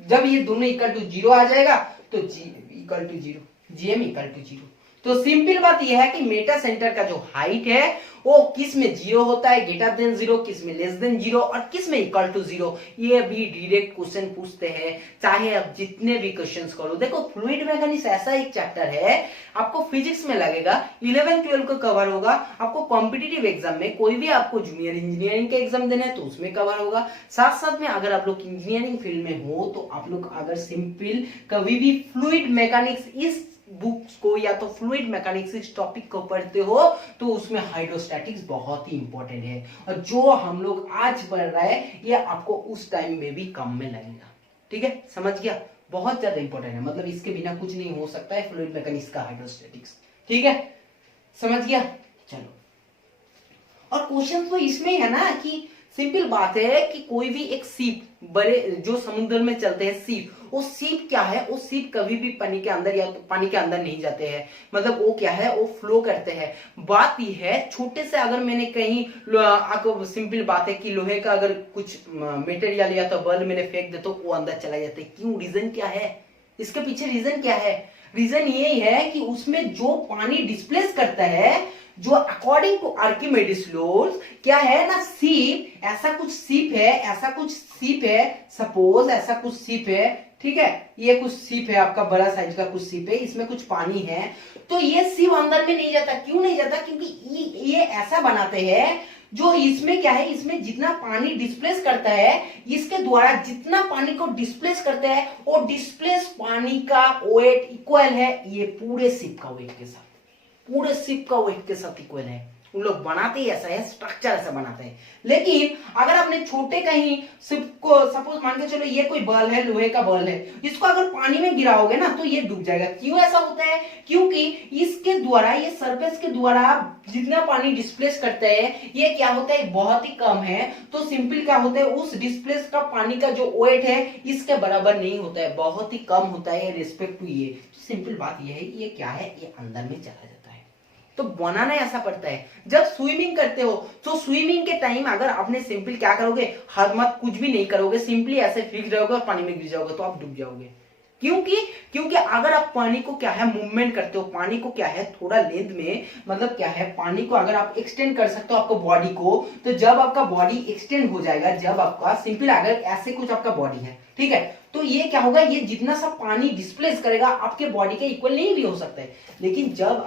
जब ये दोनों इक्वल टू 0 आ जाएगा तो G equal to 0, GM equal to 0। तो सिंपल बात यह है कि मेटा सेंटर का जो हाइट है वो किस में 0 होता है, ग्रेटर देन 0, किस में लेस देन 0 और किस में इक्वल टू 0। ये भी डायरेक्ट क्वेश्चन पूछते हैं, चाहे आप जितने भी क्वेश्चंस करो। देखो फ्लूइड मैकेनिक्स ऐसा एक चैप्टर है, आपको फिजिक्स में लगेगा, 11 12 को कवर होगा, आपको कॉम्पिटिटिव एग्जाम में कोई भी आपको जूनियर इंजीनियरिंग का एग्जाम देना है तो उसमें कवर होगा। साथ साथ में अगर आप लोग इंजीनियरिंग फील्ड में हो तो आप लोग अगर सिंपल कभी भी फ्लूइड मैकेनिक्स इस बुक्स को या तो फ्लूइड मैकेनिक्स इस टॉपिक को पढ़ते हो तो उसमें हाइड्रोस्टैटिक्स बहुत ही इंपॉर्टेंट है, और जो हम लोग आज पढ़ रहे हैं ये आपको उस टाइम में भी काम में लगेगा। ठीक है, समझ गया, बहुत ज्यादा इंपॉर्टेंट है, मतलब इसके बिना कुछ नहीं हो सकता है फ्लूइड मैकेनिक्स का हाइड्रोस्टैटिक्स। ठीक है, समझ गया। चलो, और क्वेश्चन तो इसमें है ना कि सिंपल बात है कि कोई भी एक सीप, बड़े जो समुद्र में चलते हैं सीप, वो सीप क्या है, वो सीप कभी भी पानी के अंदर या तो पानी के अंदर नहीं जाते हैं, मतलब वो क्या है, वो फ्लो करते हैं। बात ये है छोटे से अगर मैंने कहीं आपको सिंपल बात है कि लोहे का अगर कुछ मटेरियल या तो बल्ब मैंने फेंक दे तो वो अंदर चला जाता है। क्यों, रीजन क्या है, इसके पीछे रीजन क्या है, रीजन ये है कि उसमें जो पानी डिस्प्लेस करता है, जो अकॉर्डिंग टू आर्किमिडीज लॉज क्या है ना, सीप, ऐसा कुछ सीप है, ऐसा कुछ सीप है, सपोज ऐसा कुछ सीप है। ठीक है, ये कुछ सीप है, आपका बड़ा साइज का कुछ सीप है, इसमें कुछ पानी है, तो ये सीप अंदर में नहीं जाता। क्यों नहीं जाता, क्योंकि ये ऐसा बनाते हैं जो इसमें क्या है, इसमें जितना पानी डिस्प्लेस करता है, इसके द्वारा जितना पानी को डिस्प्लेस करता है वो डिस्प्लेस पानी का वेट इक्वल है ये पूरे शिप का वेट के साथ, पूरे शिप का वेट के साथ इक्वल है। उन लोग बनाते ही ऐसा है, स्ट्रक्चर ऐसा बनाते हैं। लेकिन अगर आपने छोटे कहीं शिप को सपोज मान के चलो ये कोई बल है, लोहे का बल है, इसको अगर पानी में गिराओगे ना तो ये डूब जाएगा। क्यों ऐसा होता है, क्योंकि इसके द्वारा, ये सरफेस के द्वारा जितना पानी डिस्प्लेस करते हैं ये क्या होता है, बहुत ही कम है। तो सिंपल क्या होता है, उस डिस्प्लेस का पानी का जो वेट है इसके बराबर नहीं होता है, बहुत ही कम होता है रिस्पेक्ट टू ये। तो सिंपल बात ये है, ये क्या है, ये अंदर में चला जाता है। तो बनाना ऐसा पड़ता है। जब स्विमिंग करते हो तो स्विमिंग के टाइम अगर आपने सिंपल क्या करोगे, हर मत कुछ भी नहीं करोगे, सिंपली ऐसे फिक्स रहोगे और पानी में गिर जाओगे तो आप डूब जाओगे। क्योंकि अगर आप पानी को क्या है मूवमेंट करते हो, पानी को क्या है थोड़ा लेंथ में, मतलब क्या है पानी को अगर आप एक्सटेंड कर सकते हो आपको बॉडी को, तो जब आपका बॉडी एक्सटेंड हो जाएगा, जब आपका सिंपल अगर ऐसे कुछ आपका बॉडी है, ठीक है, तो ये क्या होगा, ये जितना सा पानी डिस्प्लेस करेगा आपके बॉडी के इक्वल नहीं भी हो सकता है। लेकिन जब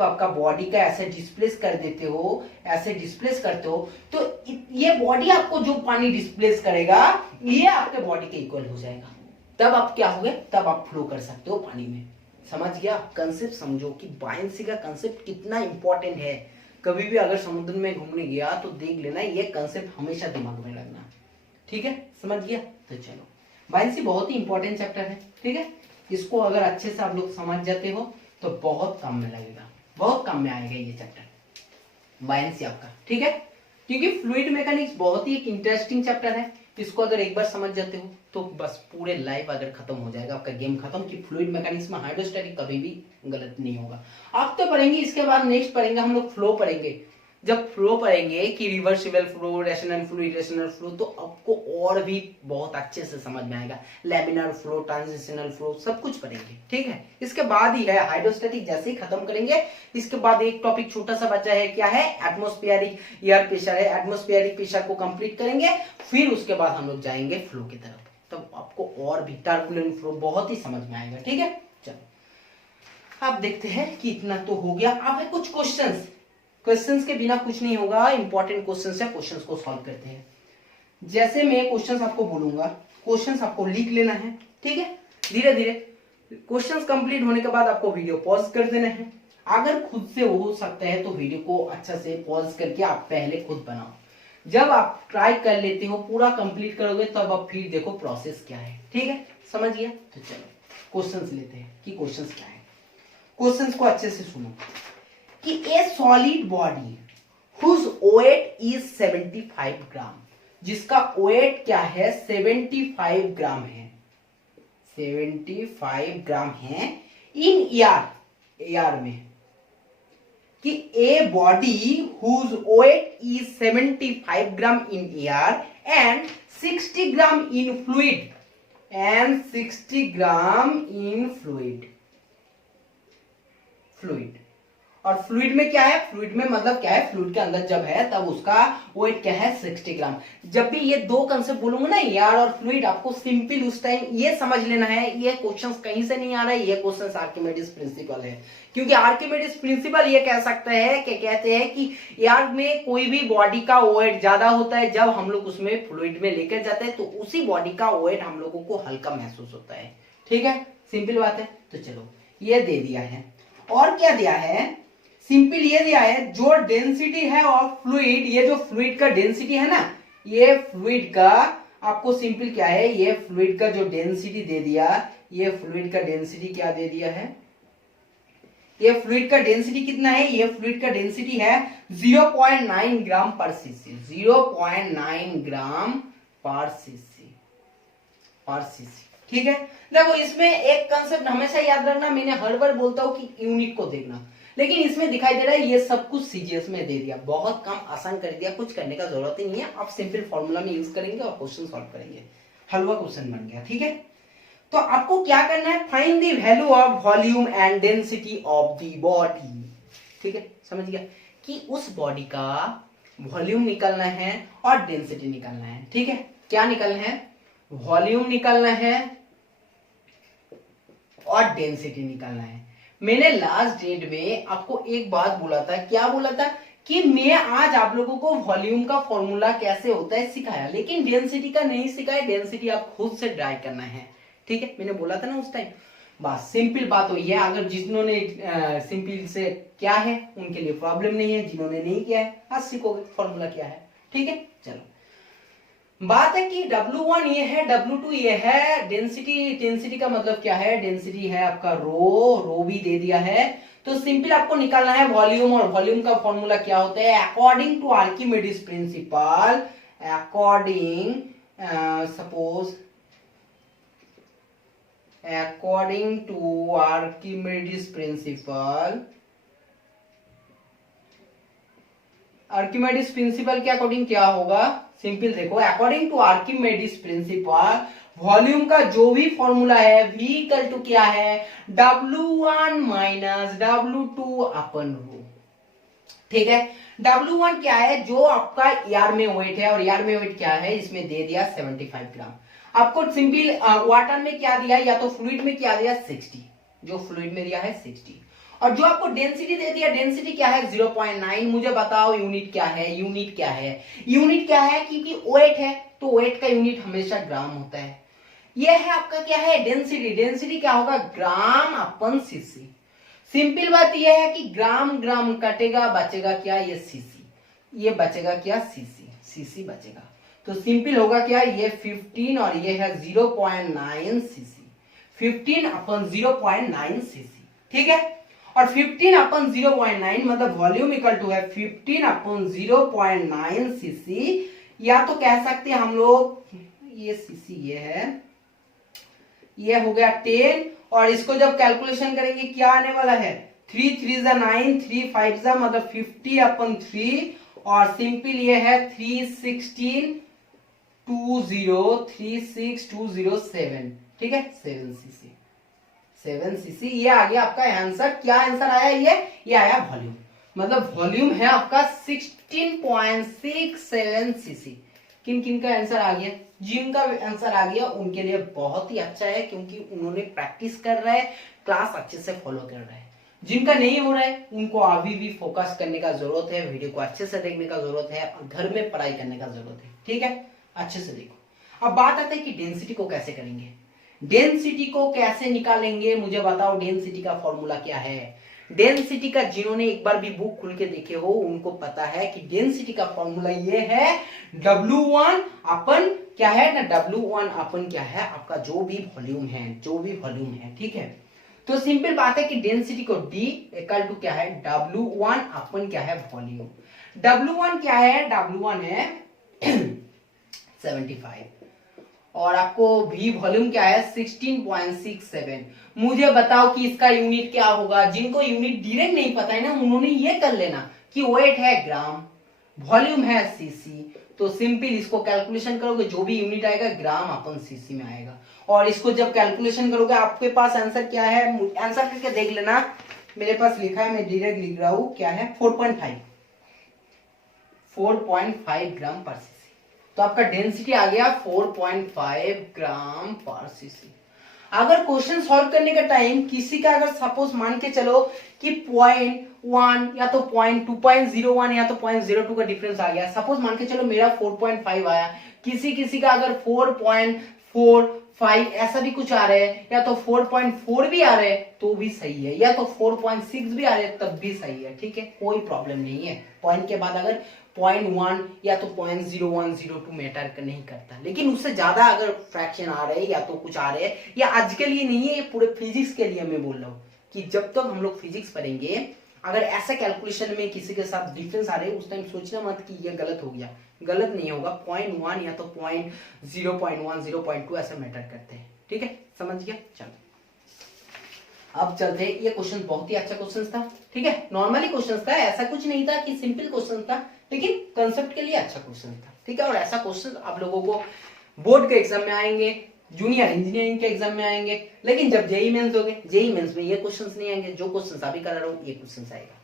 आपका बॉडी का ऐसे डिस्प्लेस कर देते हो, ऐसे डिस्प्लेस करते हो, तो ये बॉडी आपको जो पानी डिस्प्लेस करेगा ये आपके बॉडी के इक्वल हो जाएगा। तब आप क्या होगे, तब आप फ्लो कर सकते हो पानी में। समझ गया, कंसेप्ट समझो कि बायंसी का कंसेप्ट कितना इंपॉर्टेंट है। कभी भी अगर समुद्र में घूमने गया तो देख लेना, ये कंसेप्ट हमेशा दिमाग में रखना। ठीक है, समझ गया। तो चलो, बायोलॉजी बहुत ही इंपॉर्टेंट चैप्टर है, ठीक है। इसको अगर अच्छे से आप लोग समझ जाते हो तो बहुत काम में लगेगा, बहुत काम में आएगा ये चैप्टर बायोलॉजी आपका, ठीक है। क्योंकि फ्लूइड मैकेनिक्स बहुत ही एक इंटरेस्टिंग चैप्टर है। इसको अगर एक बार समझ जाते हो तो बस पूरे लाइफ अगर खत्म हो जाएगा, आपका गेम खत्म, कि फ्लूइड मैकेनिक्स में हाइड्रोस्टैटिक कभी भी गलत नहीं होगा। आप तो पढ़ेंगे, इसके बाद नेक्स्ट पढ़ेंगे हम लोग फ्लो पढ़ेंगे। जब फ्लो पढ़ेंगे कि reversible flow, rational flow, irrational flow, तो आपको और भी बहुत अच्छे से समझ में आएगा। लैमिनार फ्लो, ट्रांजिशनल फ्लो, सब कुछ पढ़ेंगे, ठीक है। इसके बाद ही है हाइड्रोस्टैटिक, जैसे ही खत्म करेंगे इसके बाद एक टॉपिक छोटा सा बचा है, क्या है, एटमॉस्फेरिक एयर प्रेशर है। एटमॉस्फेरिक प्रेशर को कंप्लीट करेंगे, फिर उसके बाद हम लोग जाएंगे फ्लो की तरफ। तब आपको और भी टर्बुलेंट फ्लो बहुत ही समझ में आएगा, ठीक है। चलो आप देखते हैं कि इतना तो हो गया। अब है कुछ क्वेश्चंस। क्वेश्चंस के बिना कुछ नहीं होगा, इंपॉर्टेंट क्वेश्चंस है, क्वेश्चंस को सॉल्व करते हैं। जैसे मैं क्वेश्चंस आपको बोलूंगा, क्वेश्चंस आपको लिख लेना है, ठीक है। धीरे धीरे क्वेश्चंस कंप्लीट होने के बाद आपको वीडियो पॉज कर देना है। अगर खुद से हो सकता है तो वीडियो को अच्छा से पॉज करके आप पहले खुद बनाओ। जब आप ट्राई कर लेते हो, पूरा कंप्लीट करोगे, तब आप फिर देखो प्रोसेस क्या है, ठीक है, समझ गया। तो चलो क्वेश्चंस लेते हैं कि क्वेश्चंस क्या है। क्वेश्चंस को अच्छे से सुनो कि a solid body whose weight is 75 gram, जिसका वेट क्या है, 75 ग्राम है, 75 ग्राम है इन एयर में, कि a body whose weight is 75 gram in air and 60 gram in fluid, and 60 gram in fluid. और फ्लूइड में क्या है, फ्लूइड में मतलब क्या है, फ्लूइड के अंदर जब है तब उसका वेट क्या है, 60 ग्राम। जब भी ये दो कंसेप्ट बोलूंगा ना, एयर और फ्लूइड, आपको सिंपल उस टाइम ये समझ लेना है, ये क्वेश्चंस कहीं से नहीं आ रहा है, ये क्वेश्चंस आर्किमिडीज प्रिंसिपल है। क्योंकि आर्किमिडीज प्रिंसिपल ये कह सकते हैं कि कहते हैं कि एयर में कोई भी बॉडी का वेट ज्यादा होता है, जब हम लोग उसमें फ्लूइड में लेकर जाते हैं तो उसी बॉडी का वेट हम लोगों को हल्का महसूस होता है, ठीक है, सिंपल बात है। तो चलो ये दे दिया है, और क्या दिया है, सिंपल ये दिया है, जो डेंसिटी है ऑफ फ्लूइड, ये जो फ्लूइड का डेंसिटी है ना, ये फ्लूइड का आपको सिंपल क्या है, ये फ्लूइड का जो डेंसिटी दे दिया, ये फ्लूइड का डेंसिटी क्या दे दिया है, ये फ्लूइड का डेंसिटी कितना है, ये फ्लूइड का डेंसिटी है 0.9 ग्राम पर सीसी, 0.9 ग्राम पर सीसी, ठीक है। देखो इसमें एक कंसेप्ट हमेशा याद रखना, मैंने हर बार बोलता हूं कि यूनिट को देखना, लेकिन इसमें दिखाई दे रहा है ये सब कुछ सीजीएस में दे दिया, बहुत काम आसान कर दिया, कुछ करने का जरूरत ही नहीं है। आप सिंपल फॉर्मूला में यूज करेंगे और क्वेश्चन सॉल्व करेंगे, हलवा क्वेश्चन बन गया, ठीक है। तो आपको क्या करना है, find the value of volume and density of the body, ठीक है, समझ गया, कि उस बॉडी का वॉल्यूम निकालना है और डेंसिटी निकालना है, ठीक है। क्या निकालना है, वॉल्यूम निकालना है और डेंसिटी निकालना है। मैंने लास्ट डेट में आपको एक बात बोला था, क्या बोला था, कि मैं आज आप लोगों को वॉल्यूम का फॉर्मूला कैसे होता है सिखाया, लेकिन डेंसिटी का नहीं सिखाया। डेंसिटी आप खुद से ट्राई करना है, ठीक है, मैंने बोला था ना उस टाइम। बस सिंपल बात हुई है, अगर जिन्होंने सिंपल से क्या है उनके लिए प्रॉब्लम नहीं है, जिन्होंने नहीं किया है आज सीखोगे फॉर्मूला क्या है, ठीक है। चलो बात है कि W1 ये है, W2 ये है, डेंसिटी का मतलब क्या है, डेंसिटी है आपका रो भी दे दिया है। तो सिंपल आपको निकालना है वॉल्यूम, और वॉल्यूम का फॉर्मूला क्या होता है, according to Archimedes principle, according to Archimedes principle के अकॉर्डिंग क्या होगा, सिंपल देखो, according to Archimedes principle volume का जो भी फॉर्मूला है V इक्वल टू क्या है, W1 माइनस W2 अपन रो, ठीक है। W1 क्या है, जो आपका एयर में वेट है, और एयर में वेट क्या है, इसमें दे दिया 75 ग्राम। आपको सिंपल वाटर में क्या दिया, या तो फ्लूइड में क्या दिया, 60, जो फ्लूइड में दिया है 60, और जो आपको डेंसिटी दे दिया, डेंसिटी क्या है 0.9। मुझे बताओ यूनिट क्या है, यूनिट क्या है, क्योंकि वेट है तो वेट का यूनिट हमेशा ग्राम होता है। यह है आपका क्या है, डेंसिटी क्या होगा, ग्राम अपन सीसी। सिंपल बात यह है कि ग्राम कटेगा, बचेगा क्या, ये सीसी, ये बचेगा क्या, सीसी बचेगा। तो सिंपल होगा क्या, ये 15 और ये है 0.9 सीसी, 15/0.9 सीसी, ठीक है। और 15/0.9 मतलब वॉल्यूम इक्वल टू है 15/0.9 सीसी, या तो कह सकते हैं हम लोग, ये सीसी ये है, ये हो गया 10, और इसको जब कैलकुलेशन करेंगे क्या आने वाला है, 3 3 9, 3 5 मतलब 50/3, और सिंपल ये है 316,207, ठीक है, 7 सीसी, 7 सीसी ये आ गया आपका आंसर। क्या आंसर आया, ये आया वॉल्यूम, मतलब वॉल्यूम है आपका 16.67 सीसी। किन किन का आंसर आ गया, जिनका आंसर आ गया उनके लिए बहुत ही अच्छा है, क्योंकि उन्होंने प्रैक्टिस कर रहा है, क्लास अच्छे से फॉलो कर रहा है। जिनका नहीं हो रहा है उनको अभी भी फोकस करने का जरूरत है, वीडियो को अच्छे से देखने का जरूरत है, और घर में पढ़ाई करने का जरूरत है, ठीक है, अच्छे से देखो। अब बात आता है कि डेंसिटी को कैसे करेंगे, डेंसिटी को कैसे निकालेंगे, मुझे बताओ डेंसिटी का फॉर्मूला क्या है। डेंसिटी का जिन्होंने एक बार भी बुक खुल के देखे हो उनको पता है कि डेंसिटी का फॉर्मूला ये है W1 अपन क्या है ना, W1 अपन क्या है आपका जो भी वॉल्यूम है, ठीक है। तो सिंपल बात है कि डेंसिटी को D इक्वल टू क्या है, W1 अपन क्या है वॉल्यूम। W1 क्या है, W1 है 75, और आपको भी वॉल्यूम क्या है 16.67। मुझे बताओ कि इसका यूनिट क्या होगा। जिनको यूनिट डायरेक्ट नहीं पता है ना, उन्होंने ये कर लेना कि वेट है ग्राम, वॉल्यूम है सीसी, तो सिंपल इसको कैलकुलेशन करोगे जो भी यूनिट आएगा ग्राम अपन सीसी में आएगा, और इसको जब कैलकुलेशन करोगे आपके पास आंसर क्या है, आंसर करके देख लेना, मेरे पास लिखा है, मैं डायरेक्ट लिख रहा हूं, क्या है 4.5 ग्राम पर सीसी। तो आपका डेंसिटी आ गया 4.5 ग्राम पर सीसी। अगर क्वेश्चन सॉल्व करने का टाइम किसी का अगर सपोज मान के चलो कि 0.1 या तो 0.2.01 या तो 0.02 का डिफरेंस आ गया, सपोज मान के चलो मेरा 4.5 आया, किसी का अगर 4.45 ऐसा भी कुछ आ रहा है, या तो 4.4 भी आ रहे हैं तो भी सही है, या तो 4.6 भी आ रहे हैं तब भी सही है, ठीक है, कोई प्रॉब्लम नहीं है। पॉइंट के बाद अगर 0.1 या तो 0.0102 मैटर नहीं करता, लेकिन उससे ज्यादा अगर फ्रैक्शन आ रहे हैं या तो कुछ आ रहे हैं, या आज के लिए नहीं है, ये पूरे फिजिक्स के लिए मैं बोल रहा हूँ कि जब तक हम लोग फिजिक्स पढ़ेंगे अगर ऐसा कैलकुलेशन में किसी के साथ डिफरेंस आ रहे हैं उस टाइम सोचना मत कि ये गलत हो गया, गलत नहीं होगा। 0.1 या तो 0.1 0.2 ऐसा मैटर करते हैं, ठीक है, समझ गया। चलो अब चलते हैं, ये क्वेश्चन बहुत ही अच्छा क्वेश्चन था, ठीक है, नॉर्मली क्वेश्चन था, ऐसा कुछ नहीं था कि सिंपल क्वेश्चन था, लेकिन कंसेप्ट के लिए अच्छा क्वेश्चन था, ठीक है। और ऐसा क्वेश्चन आप लोगों को बोर्ड के एग्जाम में आएंगे, जूनियर इंजीनियरिंग के एग्जाम में आएंगे, लेकिन जब जेई मेंस दोगे, जेई मेंस में ये क्वेश्चंस नहीं आएंगे, जो क्वेश्चंस अभी कर रहा हूं ये क्वेश्चंस आएगा,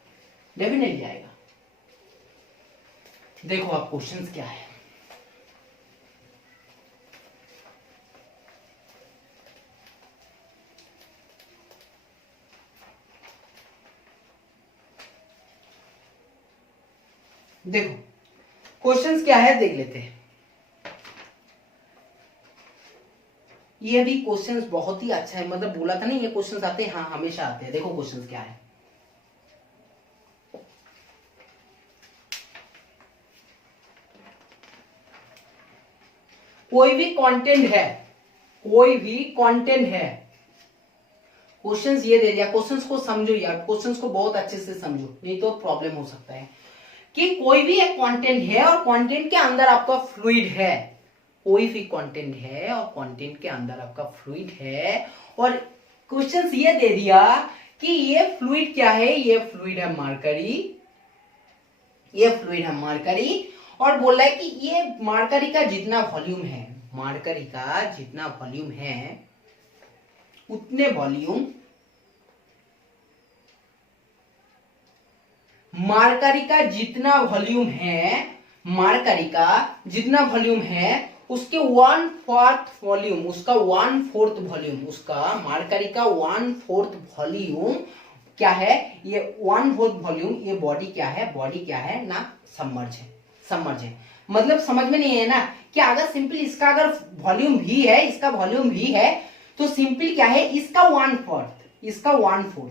डेफिनेटली आएगा। देखो आप क्वेश्चंस क्या है, देखो क्वेश्चंस क्या है देख लेते हैं। ये भी क्वेश्चंस बहुत ही अच्छा है, मतलब बोला था ना ये क्वेश्चंस आते हैं, हाँ हमेशा आते हैं। देखो क्वेश्चंस क्या है, कोई भी कंटेंट है, कोई भी कंटेंट है, क्वेश्चंस ये दे दिया, क्वेश्चंस को समझो यार, क्वेश्चंस को बहुत अच्छे से समझो, नहीं तो प्रॉब्लम हो सकता है। कि कोई भी एक कंटेंट है और कंटेंट के अंदर आपका फ्लूइड है, कोई भी कंटेंट है और कंटेंट के अंदर आपका फ्लूइड है, और क्वेश्चंस ये दे दिया कि ये फ्लूइड क्या है, ये फ्लूइड है मरकरी, ये फ्लूइड है मरकरी, और बोल रहा है कि ये मरकरी का जितना वॉल्यूम है, मरकरी का जितना वॉल्यूम है उतने वॉल्यूम, मरकरी का जितना वॉल्यूम है, मरकरी का जितना वॉल्यूम है उसके 1/4 वॉल्यूम, उसका 1/4 वॉल्यूम, उसका मरकरी का 1/4 वॉल्यूम क्या है, ये 1/4 वॉल्यूम, ये बॉडी क्या है, बॉडी क्या है ना, सबमर्ज है, सबमर्ज है। मतलब समझ में नहीं है ना कि अगर सिंपल इसका अगर वॉल्यूम भी है, इसका वॉल्यूम भी है, तो सिंपल क्या है, इसका 1/4, इसका 1/4,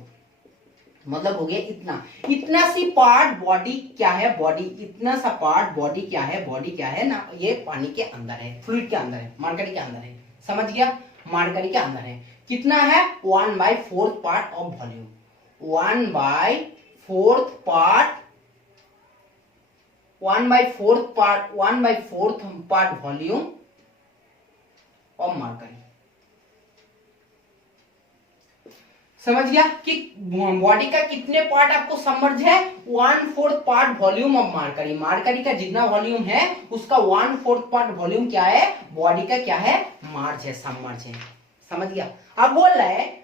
मतलब हो गया इतना, इतना सी पार्ट बॉडी क्या है, बॉडी इतना सा पार्ट बॉडी क्या है, बॉडी क्या है ना, ये पानी के अंदर है, फ्लूइड के अंदर है, मार्करी के अंदर है, समझ गया, मार्करी के अंदर है। कितना है, 1/4 part of volume, 1/4 part, 1/4 part volume of Mercury. समझ गया कि बॉडी का कितने पार्ट आपको सबमर्ज है, 1/4 part volume of Mercury, Mercury का जितना वॉल्यूम है उसका 1/4 पार्ट वॉल्यूम क्या है, बॉडी का क्या है, मार्ज है, सबमर्ज है। समझ गया। अब बोल रहा है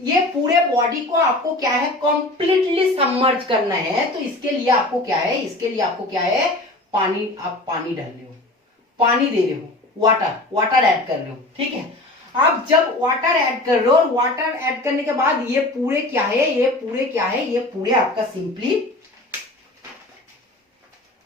ये पूरे बॉडी को आपको क्या है, कंप्लीटली सबमर्ज करना है, तो इसके लिए आपको क्या है, इसके लिए आपको क्या है, पानी, आप पानी डाल रहे हो, पानी दे रहे हो, वाटर ऐड कर रहे हो, ठीक है। आप जब वाटर ऐड कर रहे हो और वाटर ऐड करने के बाद ये पूरे क्या है, ये पूरे क्या है, ये पूरे आपका सिंपली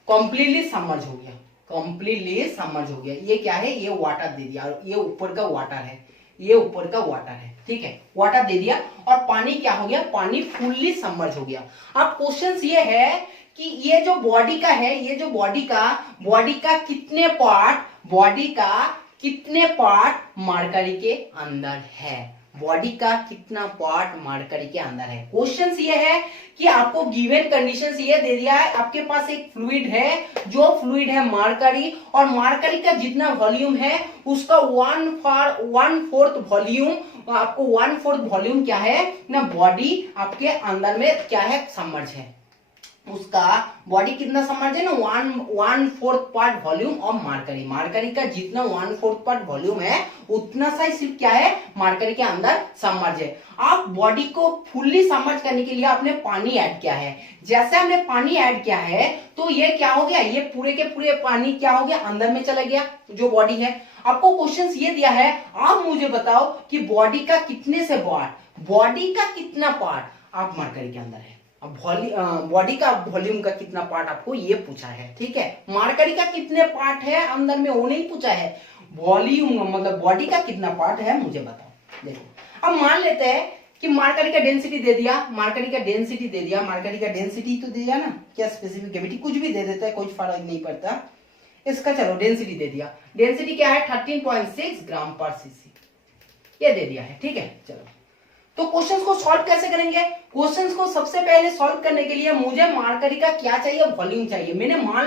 कंप्लीटली सबमर्ज हो गया, कंप्लीटली सबमर्ज हो गया। ये क्या है, ये वाटर दे दिया, ये ऊपर का वाटर है, ये ऊपर का वाटर है, ठीक है, वाटर दे दिया और पानी क्या हो गया, पानी फुल्ली सबमर्ज हो गया। अब क्वेश्चन ये है कि ये जो बॉडी का है, ये जो बॉडी का कितने पार्ट, बॉडी का कितने पार्ट मार्करी के अंदर है, बॉडी का कितना पार्ट मार्करी के अंदर है। क्वेश्चन ये है कि आपको गिवन कंडीशंस ये दे दिया है, आपके पास एक फ्लूइड है, जो फ्लूइड है मार्करी, और मार्करी का जितना वॉल्यूम है उसका 1/4 वॉल्यूम, आपको 1/4 वॉल्यूम क्या है ना, बॉडी आपके अंदर में क्या है, सबमर्ज है, उसका बॉडी कितना सबमर्ज है ना, 1/4 part volume of Mercury, Mercury का जितना 1/4 पार्ट वॉल्यूम है उतना सा सिर्फ क्या है, मार्करी के अंदर सबमर्ज है। आप बॉडी को फुल्ली सबमर्ज करने के लिए आपने पानी ऐड किया है, जैसे हमने पानी ऐड किया है तो ये क्या हो गया, ये पूरे के पूरे पानी क्या हो गया, अंदर में चला गया जो बॉडी है। आपको क्वेश्चन ये दिया है, आप मुझे बताओ कि बॉडी का कितने से पार्ट, बॉडी का कितना पार्ट आप मार्करी के अंदर है, बॉडी का वॉल्यूम का कितना पार्ट आपको ये पूछा है, ठीक है। मार्करी का कितने पार्ट है अंदर में वो नहीं पूछा है, वॉल्यूम मतलब बॉडी का कितना पार्ट है मुझे बताओ। देखो अब मान लेते हैं कि मार्करी का डेंसिटी दे दिया, मार्करी का डेंसिटी दे दिया, मार्करी का डेंसिटी तो दे दिया ना, क्या स्पेसिफिक ग्रेविटी कुछ भी दे देता है, कोई फर्क नहीं पड़ता इसका, चलो डेंसिटी दे दिया, डेंसिटी क्या है 13.6 ग्राम पर सीसी, ये दे दिया है, ठीक है। चलो तो क्वेश्चंस को सॉल्व कैसे करेंगे, क्वेश्चंस को सबसे पहले सॉल्व करने के लिए मुझे मार्करी का क्या चाहिए, वॉल्यूम चाहिए। मैंने मान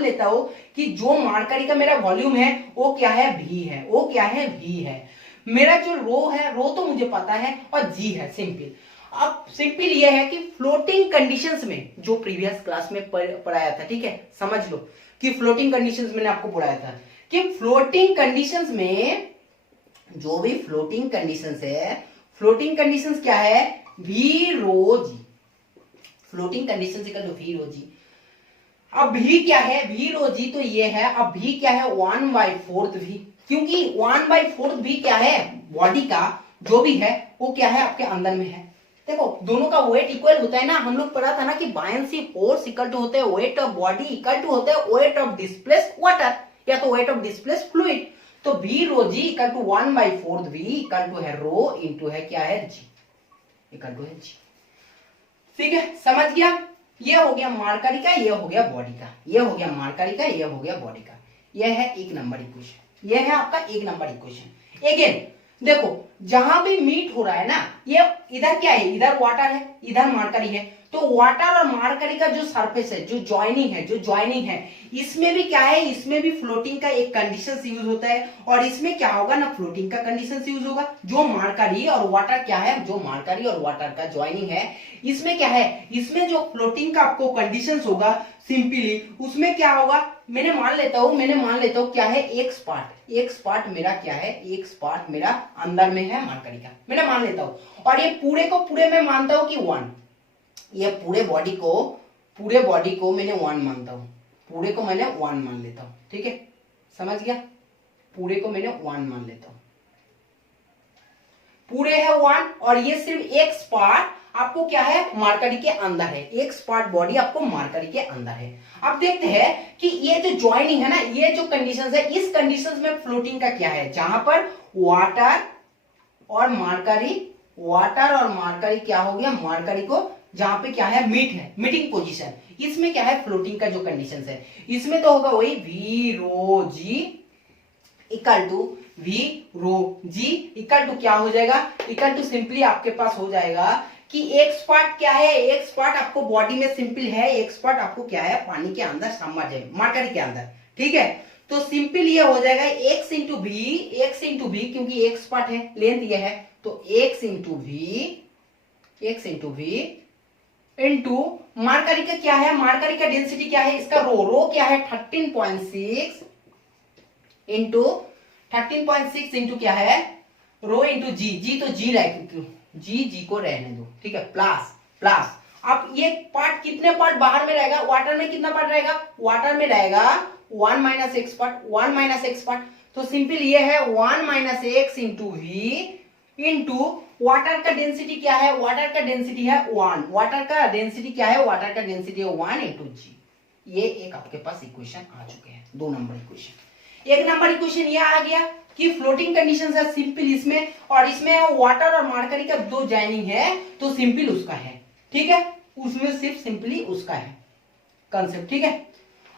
लेता हूं कि जो मार्करी का मेरा वॉल्यूम है वो क्या है, V है, वो क्या है, V है। मेरा जो रो है, रो तो मुझे पता है, और G है, सिंपल। अब सिंपल ये है कि फ्लोटिंग कंडीशंस में, जो प्रीवियस क्लास में पढ़ाया था, ठीक है, समझ लो कि फ्लोटिंग कंडीशंस मैंने आपको पढ़ाया था कि फ्लोटिंग कंडीशंस में जो भी फ्लोटिंग कंडीशंस है, फ्लोटिंग कंडीशंस क्या है, V rho G, floating conditions equal to V rho G। अब V क्या है, V रो G तो ये है, अब V क्या है 1/4 V, क्योंकि 1/4 V क्या है, बॉडी का जो भी है वो क्या है आपके अंदर में है। देखो दोनों का वेट इक्वल होता है ना, हम लोग पढ़ा था ना कि बायंसी फोर्स इक्वल टू होते हैं weight of body equal to होता है वेट ऑफ डिस्प्लेस्ड वाटर या तो वेट ऑफ डिस्प्लेस्ड फ्लूइड। तो V rho G equal to 1/4 V equal to है रो इंटू है क्या है G इक्वल टू है G। ठीक है, समझ गया। ये हो गया मार्करी का, ये हो गया बॉडी का, ये हो गया मार्करी का, ये हो गया बॉडी का। ये है 1 नंबर इक्वेशन, ये है आपका 1 नंबर इक्वेशन। अगेन देखो जहां भी मीट हो रहा है ना, ये इधर क्या है, इधर वाटर है, इधर मार्करी है, तो वाटर और मार्करी का जो सरफेस है, जो ज्वाइनिंग है, इसमें भी क्या है, इसमें भी फ्लोटिंग का एक कंडीशन यूज होता है, और इसमें क्या होगा ना, फ्लोटिंग का कंडीशन यूज होगा। जो मार्करी और वाटर क्या है, जो मार्करी और वाटर का ज्वाइनिंग है, इसमें क्या है, इसमें जो फ्लोटिंग का आपको कंडीशन होगा सिंपली, उसमें क्या होगा, मैंने मान लेता हूं क्या है, एक पार्ट मेरा क्या है, एक पार्ट मेरा अंदर में है मार्करी का, मैंने मान लेता हूं, और ये पूरे को पूरे मैं मानता हूं कि 1, ये पूरे बॉडी को मैंने 1 मानता हूं, पूरे को मैंने 1 मान लेता हूं, ठीक है, समझ गया। पूरे को मैंने 1 मान लेता हूं, पूरे है 1, और ये सिर्फ एक पार्ट आपको क्या है, मार्करी के अंदर है, एक पार्ट बॉडी आपको मार्करी के अंदर है। अब देखते हैं कि ये जो ज्वाइनिंग है ना, ये जो कंडीशंस है, इस कंडीशंस में फ्लोटिंग का क्या है, जहां पर वाटर और मार्करी वाटर और मरकरी क्या हो गया, मरकरी को जहां पे क्या है मीट है, मीटिंग पोजीशन, इसमें क्या है फ्लोटिंग का जो कंडीशन है, इसमें तो होगा वही V rho G equal to V rho G equal to क्या हो जाएगा, इक्वल टू सिंपली आपके पास हो जाएगा कि एक्स पार्ट क्या है, एक्स पार्ट आपको बॉडी में सिंपल है, एक्स पार्ट आपको क्या है पानी के अंदर सबमर्ज है, मरकरी के अंदर, ठीक है। तो सिंपल ये हो जाएगा एक्स इंटू वी क्योंकि एक्स पार्ट है, लेंथ ये है, तो x into V into mercury का क्या है, मरकरी का डेंसिटी क्या है, इसका रो क्या है 13.6 इंटू 13.6 इंटू क्या है रो इंटू जी तो जी जी को रहने दो, ठीक है, प्लस अब ये पार्ट कितने पार्ट बाहर में रहेगा, वाटर में कितना पार्ट रहेगा, वाटर में रहेगा 1 माइनस एक्स पार्ट, तो सिंपल ये है 1 minus x into V into water का डेंसिटी क्या है, वाटर का डेंसिटी है 1, वाटर का डेंसिटी है 1 इंटू जी। ये एक आपके पास इक्वेशन आ चुके हैं, 2 नंबर इक्वेशन। एक नंबर इक्वेशन ये आ गया कि फ्लोटिंग कंडीशन है सिंपल इसमें, और इसमें वाटर और मरकरी का 2 जॉइनिंग है तो सिंपल उसका है, ठीक है, उसमें सिर्फ सिंपली उसका है कंसेप्ट, ठीक है।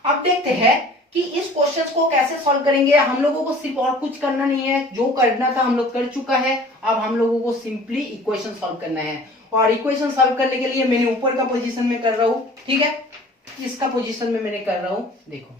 अब देखते हैं कि इस क्वेश्चन को कैसे सॉल्व करेंगे। हम लोगों को सिर्फ और कुछ करना नहीं है, जो करना था हम लोग कर चुका है, अब हम लोगों को सिंपली इक्वेशन सॉल्व करना है, और इक्वेशन सॉल्व करने के लिए मैंने ऊपर का पोजीशन में कर रहा हूं, ठीक है, इसका पोजीशन में मैंने कर रहा हूं। देखो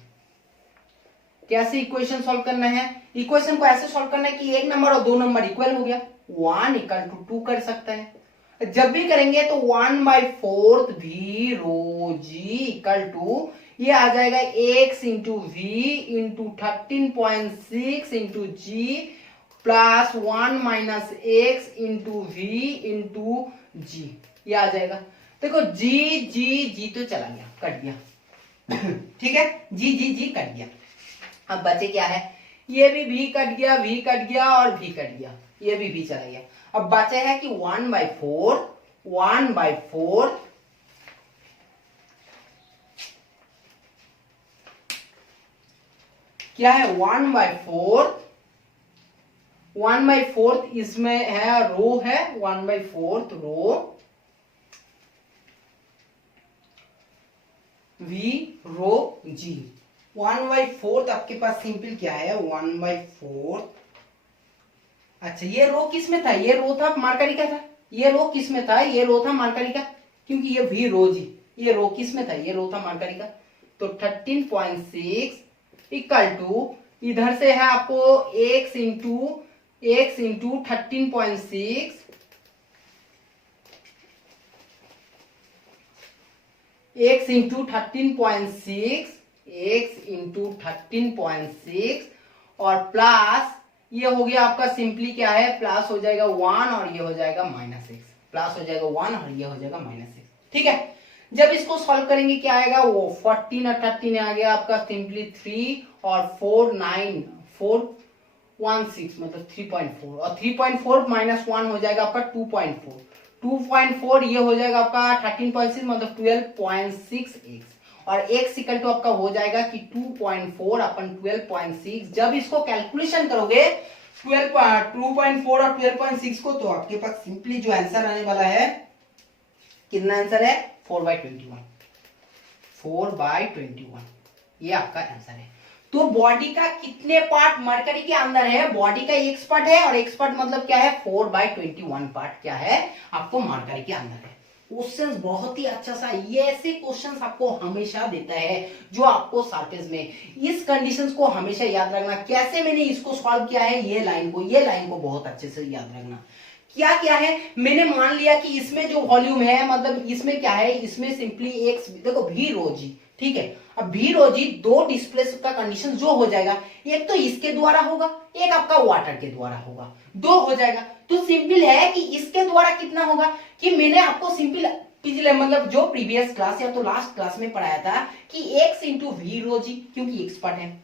कैसे इक्वेशन सॉल्व करना है, इक्वेशन को ऐसे सॉल्व करना है कि 1 नंबर और 2 नंबर इक्वल हो गया, 1 इक्वल टू 2 कर सकता है। जब भी करेंगे तो 1/4 V rho G equal to ये आ जाएगा x into V into 13.6 into G plus 1 minus x into V into G, ये आ जाएगा। देखो जी तो चला गया, कट गया ठीक है, जी कट गया। अब बचे क्या है, ये भी v कट गया और v कट गया, ये भी v चला गया। अब बचे है कि 1/4 क्या है 1/4 इसमें है रो है 1/4 रो वी रो जी। 1/4 आपके पास सिंपल क्या है 1/4। अच्छा ये रो किस में था, ये रो था मरकरी का था, ये रो किस में था, ये रो था मरकरी का, क्योंकि ये वी रो जी, ये रो किस में था, ये रो था मरकरी का। तो 13.6 इक्वल टू इधर से है आपको x इंटू 13.6 x इंटू 13.6 और प्लस ये हो गया आपका सिंपली क्या है, प्लस हो जाएगा 1 और ये हो जाएगा -6, प्लस हो जाएगा 1 और ये हो जाएगा -6, ठीक है। जब इसको सॉल्व करेंगे क्या आएगा, वो 14 और 13 आ गया आपका सिंपली 3 और 4 9 416 मतलब 3.4 और 3.4 माइनस 1 हो जाएगा आपका 2.4 ये हो जाएगा आपका 13.6 मतलब 12.6x और x इक्वल टू आपका हो जाएगा कि 2.4 अपन 12.6। जब इसको कैलकुलेशन करोगे 2.4 और 12.6 को तो आपके पास सिंपली जो आंसर आने वाला है, कितना आंसर है 4/21 ये आपका आंसर है। तो बॉडी का कितने पार्ट मरकरी के अंदर है, बॉडी का एक्स पार्ट है और एक्स पार्ट मतलब क्या है 4/21 पार्ट क्या है आपको मरकरी के अंदर है। क्वेश्चंस बहुत ही अच्छा सा, ये ऐसे क्वेश्चंस आपको हमेशा देता है जो आपको सरफेस में, इस कंडीशंस को हमेशा याद रखना। कैसे मैंने इसको सॉल्व किया है, ये लाइन को बहुत अच्छे से याद रखना। क्या है, मैंने मान लिया कि इसमें जो वॉल्यूम है मतलब इसमें क्या है, इसमें सिंपली एक्स देखो वी रो जी, ठीक है। अब वी रो जी 2 डिस्प्लेस का कंडीशन जो हो जाएगा, एक तो इसके द्वारा होगा, एक आपका वाटर के द्वारा होगा, 2 हो जाएगा। तो सिंपल है कि इसके द्वारा कितना होगा कि मैंने आपको सिंपल पिछले मतलब जो प्रीवियस क्लास या तो लास्ट क्लास में पढ़ाया था कि x इंटू वी रो जी, क्योंकि x पार्ट है।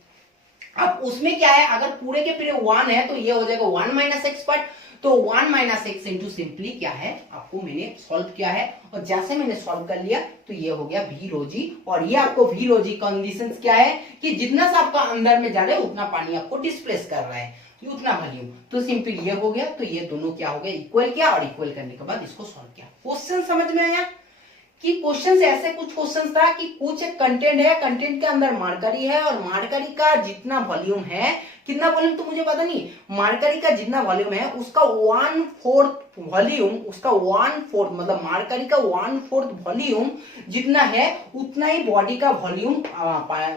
अब उसमें क्या है, अगर पूरे के पूरे 1 है तो ये हो जाएगा 1 माइनस एक्स पार्ट, तो 1 माइनस एक्स इंटू सिंपली क्या है आपको मैंने सॉल्व किया है और जैसे मैंने सॉल्व कर लिया तो ये हो गया वी रो जी। और ये आपको वी रो जी कंडीशंस क्या है कि जितना सा आपका अंदर में जा रहा है उतना पानी आपको डिस्प्लेस कर रहा है। ये उतना वॉल्यूम, तो सिंपल ये हो गया। तो ये दोनों क्या हो गया, इक्वल किया और इक्वल करने के बाद इसको सॉल्व किया। क्वेश्चन समझ में आया कि क्वेश्चन ऐसे कुछ क्वेश्चन था कि कुछ एक कंटेंट है, कंटेंट के अंदर मार्करी है और मार्करी का जितना वॉल्यूम है, कितना वॉल्यूम तो मुझे पता नहीं, मार्करी का जितना वॉल्यूम है उसका 1/4 वॉल्यूम, उसका 1/4 मतलब मार्करी का 1/4 वॉल्यूम जितना है उतना ही बॉडी का वॉल्यूम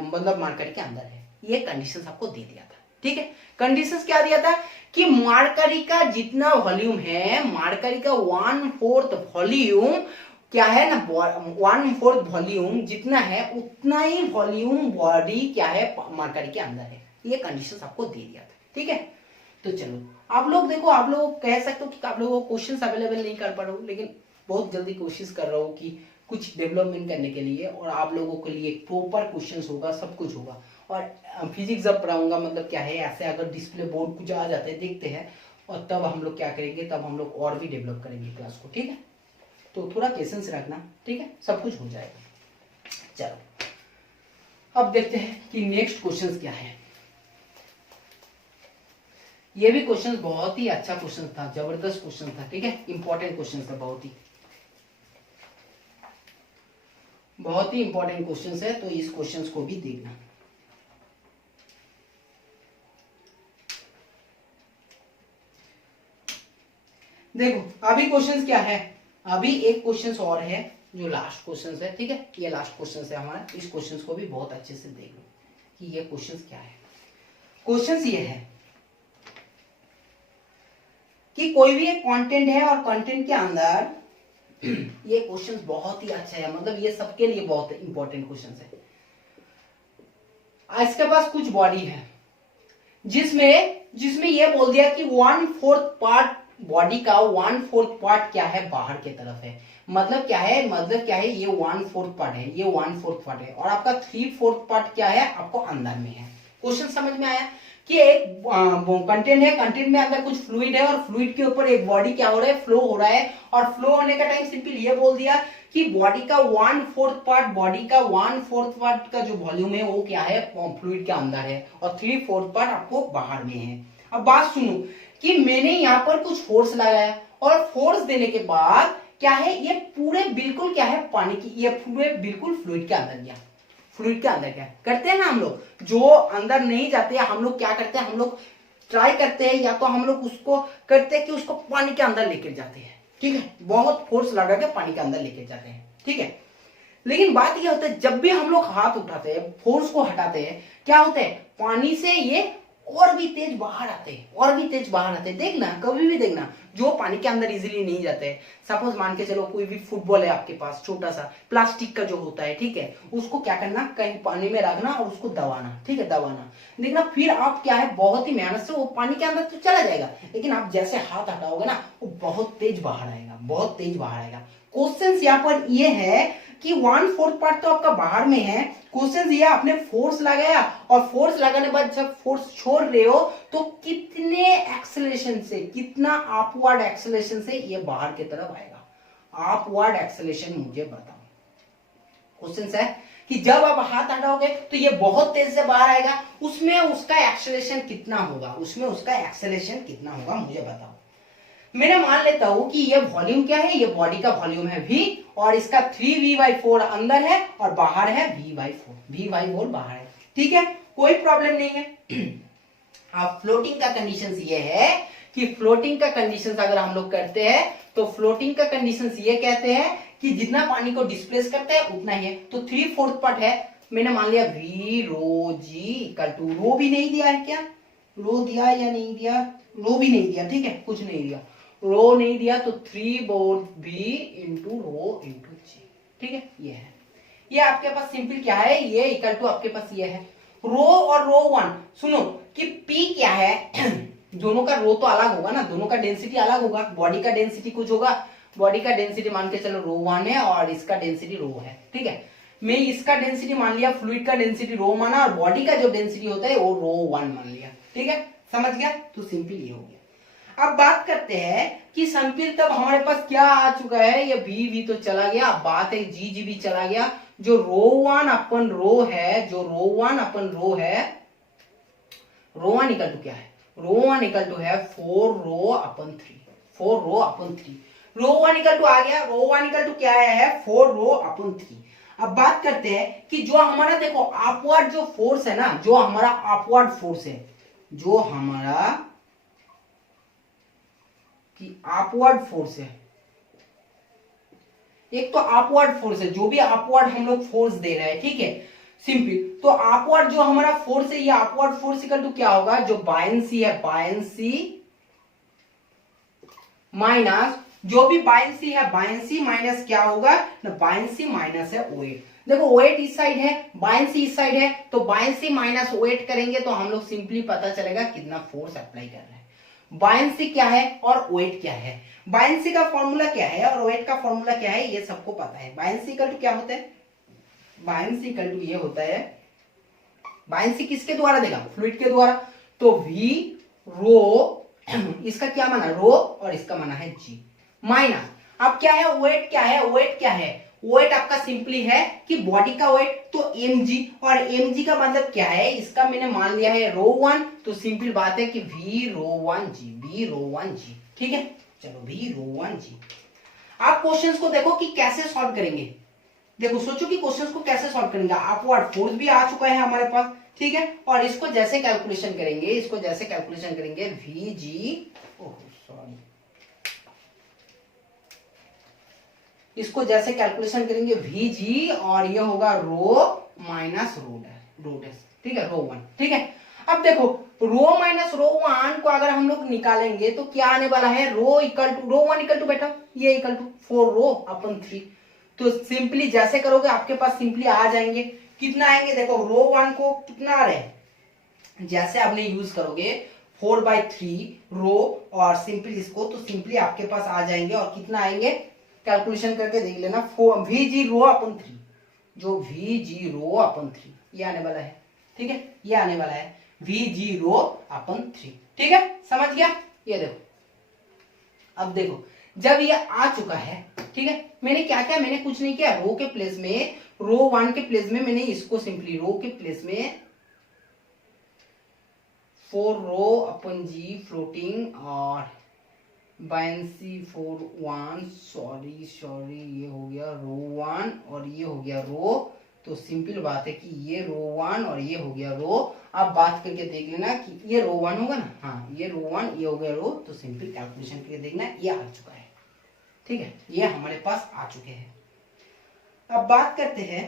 मतलब मार्करी के अंदर है। ये कंडीशन आपको दे दिया था, ठीक है। कंडीशंस क्या दिया था कि मार्करी का जितना वॉल्यूम है, मार्करी का 1/4 वॉल्यूम क्या है ना, 1/4 वॉल्यूम जितना है उतना ही वॉल्यूम बॉडी क्या है मार्करी के अंदर है। ये कंडीशंस आपको दे दिया था, ठीक है। तो चलो आप लोग देखो, आप लोग कह सकते हो कि आप लोगों को क्वेश्चंस अवेलेबल नहीं कर पा रहा हूँ, लेकिन बहुत जल्दी कोशिश कर रहा हूँ कि कुछ डेवलपमेंट करने के लिए और आप लोगों के लिए प्रॉपर क्वेश्चंस होगा, सब कुछ होगा। और फिजिक्स जब पढ़ाऊंगा मतलब क्या है, ऐसे अगर डिस्प्ले बोर्ड कुछ आ जाते हैं देखते हैं, और तब हम लोग क्या करेंगे, तब हम लोग और भी डेवलप करेंगे क्लास को, ठीक है। तो थोड़ा पेशेंस रखना, ठीक है, सब कुछ हो जाएगा। चलो अब देखते हैं कि नेक्स्ट क्वेश्चन क्या है। ये भी क्वेश्चन बहुत ही अच्छा क्वेश्चन था, जबरदस्त क्वेश्चन था, ठीक है, इंपॉर्टेंट क्वेश्चन था, बहुत ही इंपॉर्टेंट क्वेश्चन है। तो इस क्वेश्चन को भी देखना। देखो अभी क्वेश्चन क्या है, अभी एक क्वेश्चन और है जो लास्ट क्वेश्चन है, ठीक है। ये लास्ट क्वेश्चन है हमारा, इस क्वेश्चन को भी बहुत अच्छे से देख लो कि ये क्वेश्चन क्या है। क्वेश्चन ये है कि कोई भी एक कंटेंट है और कंटेंट के अंदर ये क्वेश्चन बहुत ही अच्छा है, मतलब ये सबके लिए बहुत इंपॉर्टेंट क्वेश्चन है। इसके पास कुछ बॉडी है जिसमें ये बोल दिया कि 1/4 पार्ट बॉडी का 1/4 पार्ट क्या है, बाहर की तरफ है। मतलब क्या है, ये 1/4 पार्ट है, ये 1/4 पार्ट है, और आपका 3/4 पार्ट क्या है, आपको अंदर में है। क्वेश्चन समझ में आया कि एक कंटेंट है, कंटेंट में अंदर कुछ फ्लूइड है और फ्लूइड के ऊपर एक बॉडी क्या हो रहा है, फ्लो हो रहा है। और फ्लो होने का टाइम सिंपल ये बोल दिया कि बॉडी का 1/4 पार्ट का जो वॉल्यूम है वो क्या है, फ्लूइड के अंदर है, और 3/4 पार्ट आपको बाहर में है। अब बात सुनो कि मैंने यहाँ पर कुछ फोर्स लगाया और फोर्स देने के बाद क्या है, ये पूरे बिल्कुल क्या है, पानी की, ये पूरे बिल्कुल फ्लूइड के अंदर गया। फ्लूइड के अंदर क्या करते हैं ना हम लोग, जो अंदर नहीं जाते हैं हम लोग क्या करते हैं, हम लोग ट्राई करते हैं, या तो हम लोग उसको करते हैं कि उसको पानी के अंदर लेकर जाते हैं, ठीक है, बहुत फोर्स लगा के पानी के अंदर लेकर जाते हैं, ठीक है। लेकिन बात यह होता है जब भी हम लोग हाथ उठाते हैं, फोर्स को हटाते हैं, क्या होता है, पानी से ये और भी तेज बाहर आते हैं, देखना कभी भी देखना, जो पानी के अंदर इजीली नहीं जाते हैं। सपोज मान के चलो कोई भी फुटबॉल है आपके पास, छोटा सा प्लास्टिक का जो होता है, ठीक है, उसको क्या करना, कहीं पानी में रखना और उसको दबाना, ठीक है, दबाना, देखना फिर आप क्या है, बहुत ही मेहनत से वो पानी के अंदर तो चला जाएगा, लेकिन आप जैसे हाथ हटाओगे ना वो बहुत तेज बाहर आएगा। क्वेश्चन यहाँ पर ये है कि 1/4 पार्ट तो आपका बाहर में है। क्वेश्चन ये आपने फोर्स लगाया और फोर्स लगाने के बाद जब फोर्स छोड़ रहे हो तो कितने एक्सेलरेशन से, कितना अपवर्ड एक्सेलरेशन से ये बाहर की तरफ आएगा, अपवर्ड एक्सेलरेशन मुझे बताओ। क्वेश्चन है कि जब आप हाथ हटाओगे तो ये बहुत तेज से बाहर आएगा, उसमें उसका एक्सेलरेशन कितना होगा, मुझे बताओ। मैंने मान लेता हूं कि ये वॉल्यूम क्या है, ये बॉडी का वॉल्यूम है v, और इसका 3v/4 अंदर है और बाहर है v/4 बाहर है, ठीक है, कोई प्रॉब्लम नहीं है। अब फ्लोटिंग का कंडीशन ये है कि फ्लोटिंग का कंडीशन अगर हम लोग करते हैं तो फ्लोटिंग का कंडीशन ये कहते हैं कि जितना पानी को डिस्प्लेस करते हैं उतना ही है। तो 3/4 पार्ट है, मैंने मान लिया v rho g equal to, rho भी नहीं दिया है क्या, रो दिया या नहीं दिया, रो भी नहीं दिया, ठीक है, कुछ नहीं दिया, रो नहीं दिया तो 3/4 v into rho into g, ठीक है, ये है। ये आपके पास सिंपल क्या है, ये इक्वल टू आपके पास ये है रो और रो 1। सुनो कि p क्या है दोनों का रो तो अलग होगा ना, दोनों का डेंसिटी अलग होगा, बॉडी का डेंसिटी कुछ होगा, बॉडी का डेंसिटी मान के चलो रो 1 है और इसका डेंसिटी रो है, ठीक है। मैं इसका डेंसिटी मान लिया, फ्लूइड का डेंसिटी रो माना और बॉडी का जो डेंसिटी होता है वो रो 1 मान लिया, ठीक है, समझ गया। तो सिंपल ये हो गया। अब बात करते हैं कि सिंपल तब हमारे पास क्या आ चुका है, ये v तो चला गया, अब बात है g भी चला गया, जो रो 1 अपन रो है, रो 1 इक्वल टू क्या है, रो 1 इक्वल टू है 4 रो अपन 3, 4 रो अपन 3। रो 1 इक्वल टू आ गया, रो 1 इक्वल टू क्या है 4 रो अपन 3। अब बात करते हैं कि जो हमारा देखो अपवर्ड जो फोर्स है ना, जो हमारा अपवर्ड फोर्स है, जो हमारा कि अपवर्ड फोर्स है, एक तो अपवर्ड फोर्स है, जो भी अपवर्ड हम लोग फोर्स दे रहे हैं, ठीक है सिंपल। तो अपवर्ड जो हमारा फोर्स है, ये अपवर्ड फोर्स इक्वल टू क्या होगा, जो बायंसी है, बायंसी माइनस जो भी बायंसी है, बायंसी माइनस क्या होगा ना, बायंसी माइनस है वेट। देखो वेट इस साइड है, बायंसी इस साइड है, तो बायंसी माइनस वेट करेंगे तो हम लोग सिंपली पता चलेगा कितना फोर्स अप्लाई कर रहे हैं। बायंसी क्या है और वेट क्या है, बायंसी का फॉर्मूला क्या है और वेट का फॉर्मूला क्या है, ये सबको पता है। बायंसी इक्वल टू क्या होता है, बायंसी इक्वल टू ये होता है, बायंसी किसके द्वारा देगा, फ्लूइड के द्वारा। तो v रो इसका क्या माना रो और इसका माना है g माइनस, अब क्या है वेट, क्या है वेट, क्या है वेट आपका सिंपली है कि बॉडी का वेट, तो mg, और mg का मतलब क्या है, इसका मैंने मान लिया है रो 1, तो सिंपल बात है कि v रो 1g, v रो 1g, ठीक है। चलो v रो 1g। आप क्वेश्चंस को देखो कि कैसे सॉल्व करेंगे, देखो सोचो कि क्वेश्चंस को कैसे सॉल्व करेंगे। अपवर्ड फोर्स भी आ चुका है हमारे पास, ठीक है, और इसको जैसे कैलकुलेशन करेंगे, इसको जैसे कैलकुलेशन करेंगे vg, सॉरी, इसको जैसे कैलकुलेशन करेंगे vg और ये होगा रो माइनस रो डैश, ठीक है, रो 1, ठीक है। अब देखो रो माइनस रो 1 को अगर हम लोग निकालेंगे तो क्या आने वाला है, rho equal to rho 1 equal to बेटा ये इक्वल टू 4 रो अपन 3। तो सिंपली जैसे करोगे आपके पास सिंपली आ जाएंगे, कितना आएंगे, देखो रो 1 को कितना आ रहे हैं, जैसे आपने यूज करोगे 4/3 रो और सिंपली इसको, तो सिंपली आपके पास आ जाएंगे और कितना आएंगे, कैलकुलेशन करके देख लेना, vg रो अपन 3, जो vg रो अपन 3 ये आने वाला है, ठीक है, ये आने वाला है vg रो अपन 3, ठीक है, समझ गया। ये देखो, अब देखो जब ये आ चुका है, ठीक है, मैंने क्या किया, मैंने कुछ नहीं किया, रो के प्लेस में, रो 1 के प्लेस में मैंने इसको सिंपली रो के प्लेस में 4 रो अपन जी फ्लोटिंग और बायंसी 4 1, सॉरी ये हो गया रो 1 और ये हो गया रो, तो सिंपल बात है कि ये रो 1 और ये हो गया रो। अब बात करके देख लेना कि ये रो 1 होगा ना, हाँ ये रो 1 ये हो गया रो, तो सिंपल कैलकुलेशन करके देखना ये आ चुका है, ठीक है, ये हमारे पास आ चुके हैं। अब बात करते हैं,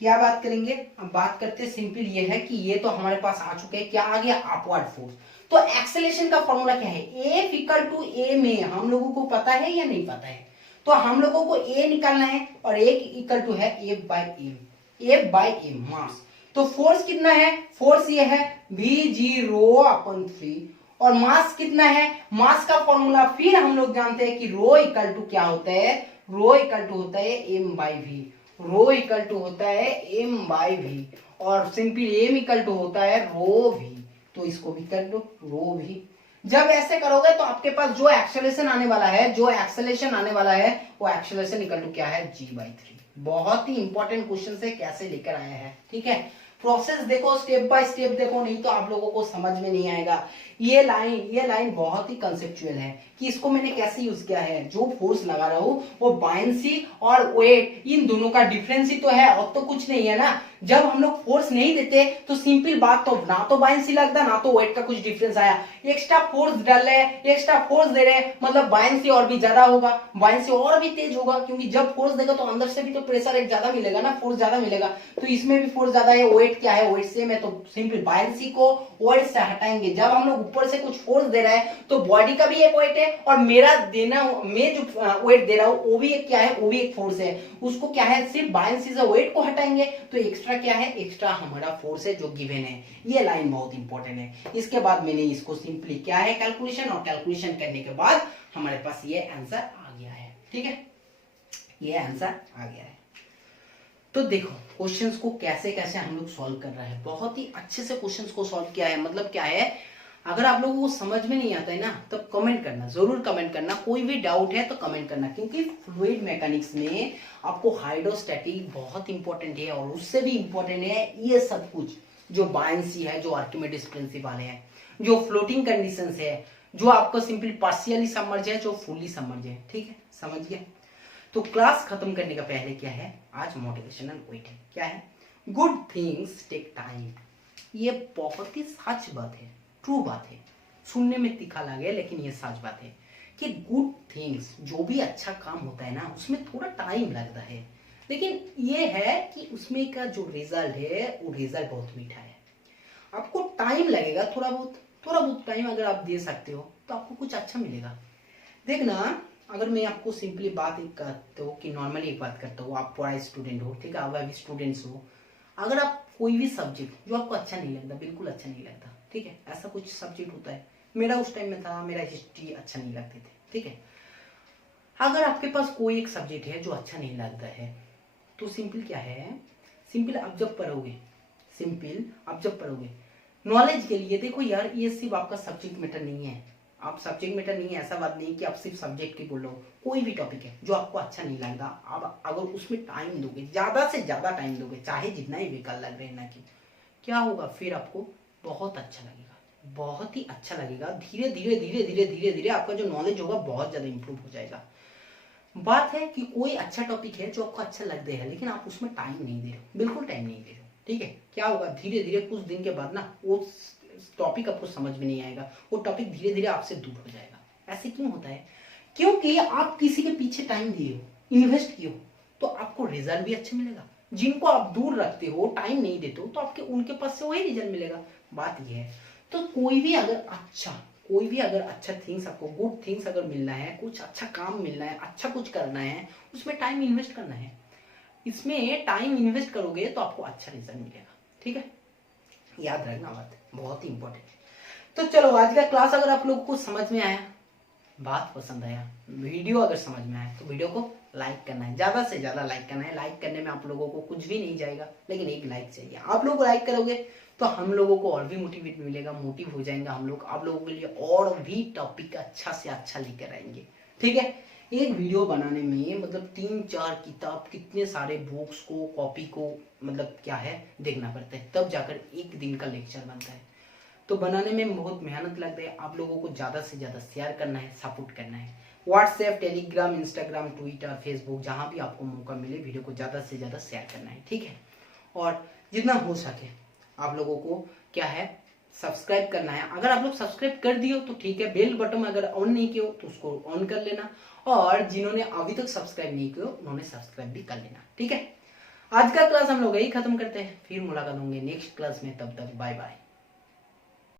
क्या बात करेंगे, अब बात करते हैं सिंपल ये है कि ये तो हमारे पास आ चुके हैं, क्या आ गया अपवर्ड फोर्स। तो एक्सेलेरेशन का फॉर्मूला क्या है, F इक्वल टू ए में हम लोगों को पता है या नहीं पता है, तो हम लोगों को A निकालना है और एक इक्वल टू है F बाई एम मास। तो फोर्स कितना है, फोर्स ये है vg रो अपन 3 और मास कितना है, मास का फॉर्मूला फिर हम लोग जानते हैं कि रो इक्वल टू क्या होता है, रो इक्वल टू होता है m by V, rho equal to होता है m बाई वी और सिंपल m इक्वल टू होता है रो v, तो इसको भी कर दो रो v। जब ऐसे करोगे तो आपके पास जो एक्सेलरेशन आने वाला है, जो एक्सेलरेशन आने वाला है वो एक्सेलरेशन इक्वल टू क्या है g/3। बहुत ही इंपॉर्टेंट क्वेश्चन है, कैसे लेकर आया है, ठीक है। प्रोसेस देखो, स्टेप बाय स्टेप देखो, नहीं तो आप लोगों को समझ में नहीं आएगा। ये लाइन बहुत ही कंसेप्चुअल है कि इसको मैंने कैसे यूज किया है। जो फोर्स लगा रहा हूं वो बायंसी और वेट इन दोनों का डिफरेंस ही तो है, और तो कुछ नहीं है ना। जब हम लोग फोर्स नहीं देते तो सिंपल बात, तो ना तो बायंसी लगता ना तो वेट का कुछ डिफरेंस आया। एक्स्ट्रा फोर्स डाल रहे हैं, एक्स्ट्रा फोर्स दे रहे हैं, मतलब बायंसी और भी ज्यादा होगा, बायंसी और भी तेज होगा, क्योंकि जब फोर्स देगा तो अंदर से भी तो प्रेशर एक ज्यादा मिलेगा ना, फोर्स ज्यादा मिलेगा, तो इसमें भी फोर्स ज्यादा है। वेट क्या है, वेट सेम है, तो सिंपल बायंसी को वेट से हटाएंगे। जब हम लोग ऊपर से कुछ फोर्स दे रहा है तो बॉडी का भी एक वेट है और मेरा देना, मैं जो वेट दे रहा हूं वो भी एक क्या है, वो भी एक फोर्स है। उसको क्या है, सिर्फ बायंसी से वेट को हटाएंगे तो एक्स्ट्रा क्या है, एक्स्ट्रा हमारा फोर्स है जो गिवन है। ये लाइन बहुत इंपॉर्टेंट है। इसके बाद मैंने इसको सिंपली क्या है कैलकुलेशन, और कैलकुलेशन करने के बाद हमारे पास ये आंसर आ गया है, ठीक है, ये आंसर आ गया है। तो देखो क्वेश्चंस को कैसे कैसे हम लोग सॉल्व कर रहे हैं, बहुत ही अच्छे से क्वेश्चंस को सॉल्व किया है। मतलब क्या है, अगर आप लोगों को समझ में नहीं आता है ना तो कमेंट करना, जरूर कमेंट करना, कोई भी डाउट है तो कमेंट करना, क्योंकि फ्लूइड मैकेनिक्स में आपको हाइड्रोस्टैटिक बहुत इंपॉर्टेंट है और उससे भी इंपॉर्टेंट है ये सब कुछ। जो बायंसी है, जो आर्किमिडीज प्रिंसिपल है, जो फ्लोटिंग कंडीशंस है, जो आपको सिंपल पार्शियली सबमर्ज है, जो फुल्ली सबमर्ज है। ठीक है, समझ गए। तो क्लास खत्म करने का पहले क्या है, आज मोटिवेशनल क्विट है। क्या है, गुड थिंग्स टेक टाइम। ये बहुत ही सच बात है, ट्रू बात है, सुनने में तीखा लगे लेकिन ये सच बात है कि गुड थिंग्स, जो भी अच्छा काम होता है ना, उसमें थोड़ा टाइम लगता है, लेकिन ये है कि उसमें का जो रिजल्ट है वो रिजल्ट बहुत मीठा है। आपको टाइम लगेगा, थोड़ा बहुत टाइम अगर आप दे सकते हो तो आपको कुछ अच्छा मिलेगा। देखना, अगर मैं आपको सिंपली बात एक करता हूँ कि नॉर्मली एक बात करता हूँ, आप पढ़ाई स्टूडेंट हो, ठीक है, आप अभी स्टूडेंट्स हो, अगर आप कोई भी सब्जेक्ट जो आपको अच्छा नहीं लगता, बिल्कुल अच्छा नहीं लगता, ठीक है, ऐसा कुछ सब्जेक्ट होता है, मेरा उस टाइम में था, मेरा हिस्ट्री अच्छा नहीं लगते थे, ठीक है। अगर आपके पास कोई एक सब्जेक्ट है जो अच्छा नहीं लगता है, तो सिंपल क्या है, सिंपल आप जब पढ़ोगे नॉलेज के लिए, देखो यार, ये सिर्फ आपका सब्जेक्ट मैटर नहीं है, आप सब्जेक्ट मैटर नहीं है, ऐसा बात नहीं कि आप सिर्फ सब्जेक्ट की बोल रहे हो, कोई भी टॉपिक है जो आपको अच्छा नहीं लगता, आप अगर उसमें टाइम दोगे, ज्यादा से ज्यादा टाइम दोगे, चाहे जितना ही बेकार लग रहे हैं ना, कि क्या होगा, फिर आपको बहुत अच्छा लगेगा, बहुत ही अच्छा लगेगा। धीरे धीरे धीरे धीरे धीरे धीरे आपका जो नॉलेज होगा बहुत ज्यादा इंप्रूव हो जाएगा। बात है कि कोई अच्छा टॉपिक है जो आपको अच्छा लगता है, लेकिन आप उसमें टाइम नहीं दे रहे हो, बिल्कुल टाइम नहीं दे रहे हो, ठीक है, क्या होगा, धीरे धीरे कुछ दिन के बाद ना वो टॉपिक आपको समझ में नहीं आएगा, वो टॉपिक धीरे धीरे आपसे दूर हो जाएगा। ऐसे क्यों होता है, क्योंकि आप किसी के पीछे टाइम दिए हो, इन्वेस्ट किए हो, तो आपको रिजल्ट भी अच्छा मिलेगा। जिनको आप दूर रखते हो, टाइम नहीं देते हो, तो आपके उनके पास से वही रिजल्ट मिलेगा। बात यह है, तो कोई भी अगर अच्छा थिंग्स, आपको गुड थिंग्स अगर मिलना है, कुछ अच्छा काम मिलना है, अच्छा कुछ करना है, उसमें टाइम इन्वेस्ट करना है। इसमें टाइम इन्वेस्ट करोगे तो आपको अच्छा रिजल्ट मिलेगा, ठीक है, याद रखना, बात बहुत ही इंपॉर्टेंट है। तो चलो, आज का क्लास अगर आप लोगों को समझ में आया, बात पसंद आया, वीडियो अगर समझ में आया, तो वीडियो को लाइक करना है, ज्यादा से ज्यादा लाइक करना है। लाइक करने में आप लोगों को कुछ भी नहीं जाएगा, लेकिन एक लाइक चाहिए। आप लोग लाइक करोगे तो हम लोगों को और भी मोटिवेट मिलेगा, मोटिव हो जाएंगे हम लोग, आप लोगों के लिए और भी टॉपिक अच्छा से अच्छा लेकर आएंगे, ठीक है। एक वीडियो बनाने में मतलब 3-4 किताब, कितने सारे बुक्स को, कॉपी को, मतलब क्या है, देखना पड़ता है, तब जाकर एक दिन का लेक्चर बनता है। तो बनाने में बहुत मेहनत लगता है। आप लोगों को ज्यादा से ज्यादा शेयर करना है, सपोर्ट करना है। WhatsApp, Telegram, Instagram, Twitter, Facebook, जहां भी आपको मौका मिले, वीडियो को ज्यादा से ज्यादा शेयर करना है, ठीक है। और जितना हो सके आप लोगों को क्या है, सब्सक्राइब करना है। अगर आप लोग सब्सक्राइब कर दिए हो तो ठीक है, बेल बटन अगर ऑन नहीं किया हो तो उसको ऑन कर लेना, और जिन्होंने अभी तक सब्सक्राइब नहीं किया उन्होंने सब्सक्राइब भी कर लेना, ठीक है। आज का क्लास हम लोग यही खत्म करते हैं, फिर मुलाकात होंगे नेक्स्ट क्लास में, तब तक बाय बाय।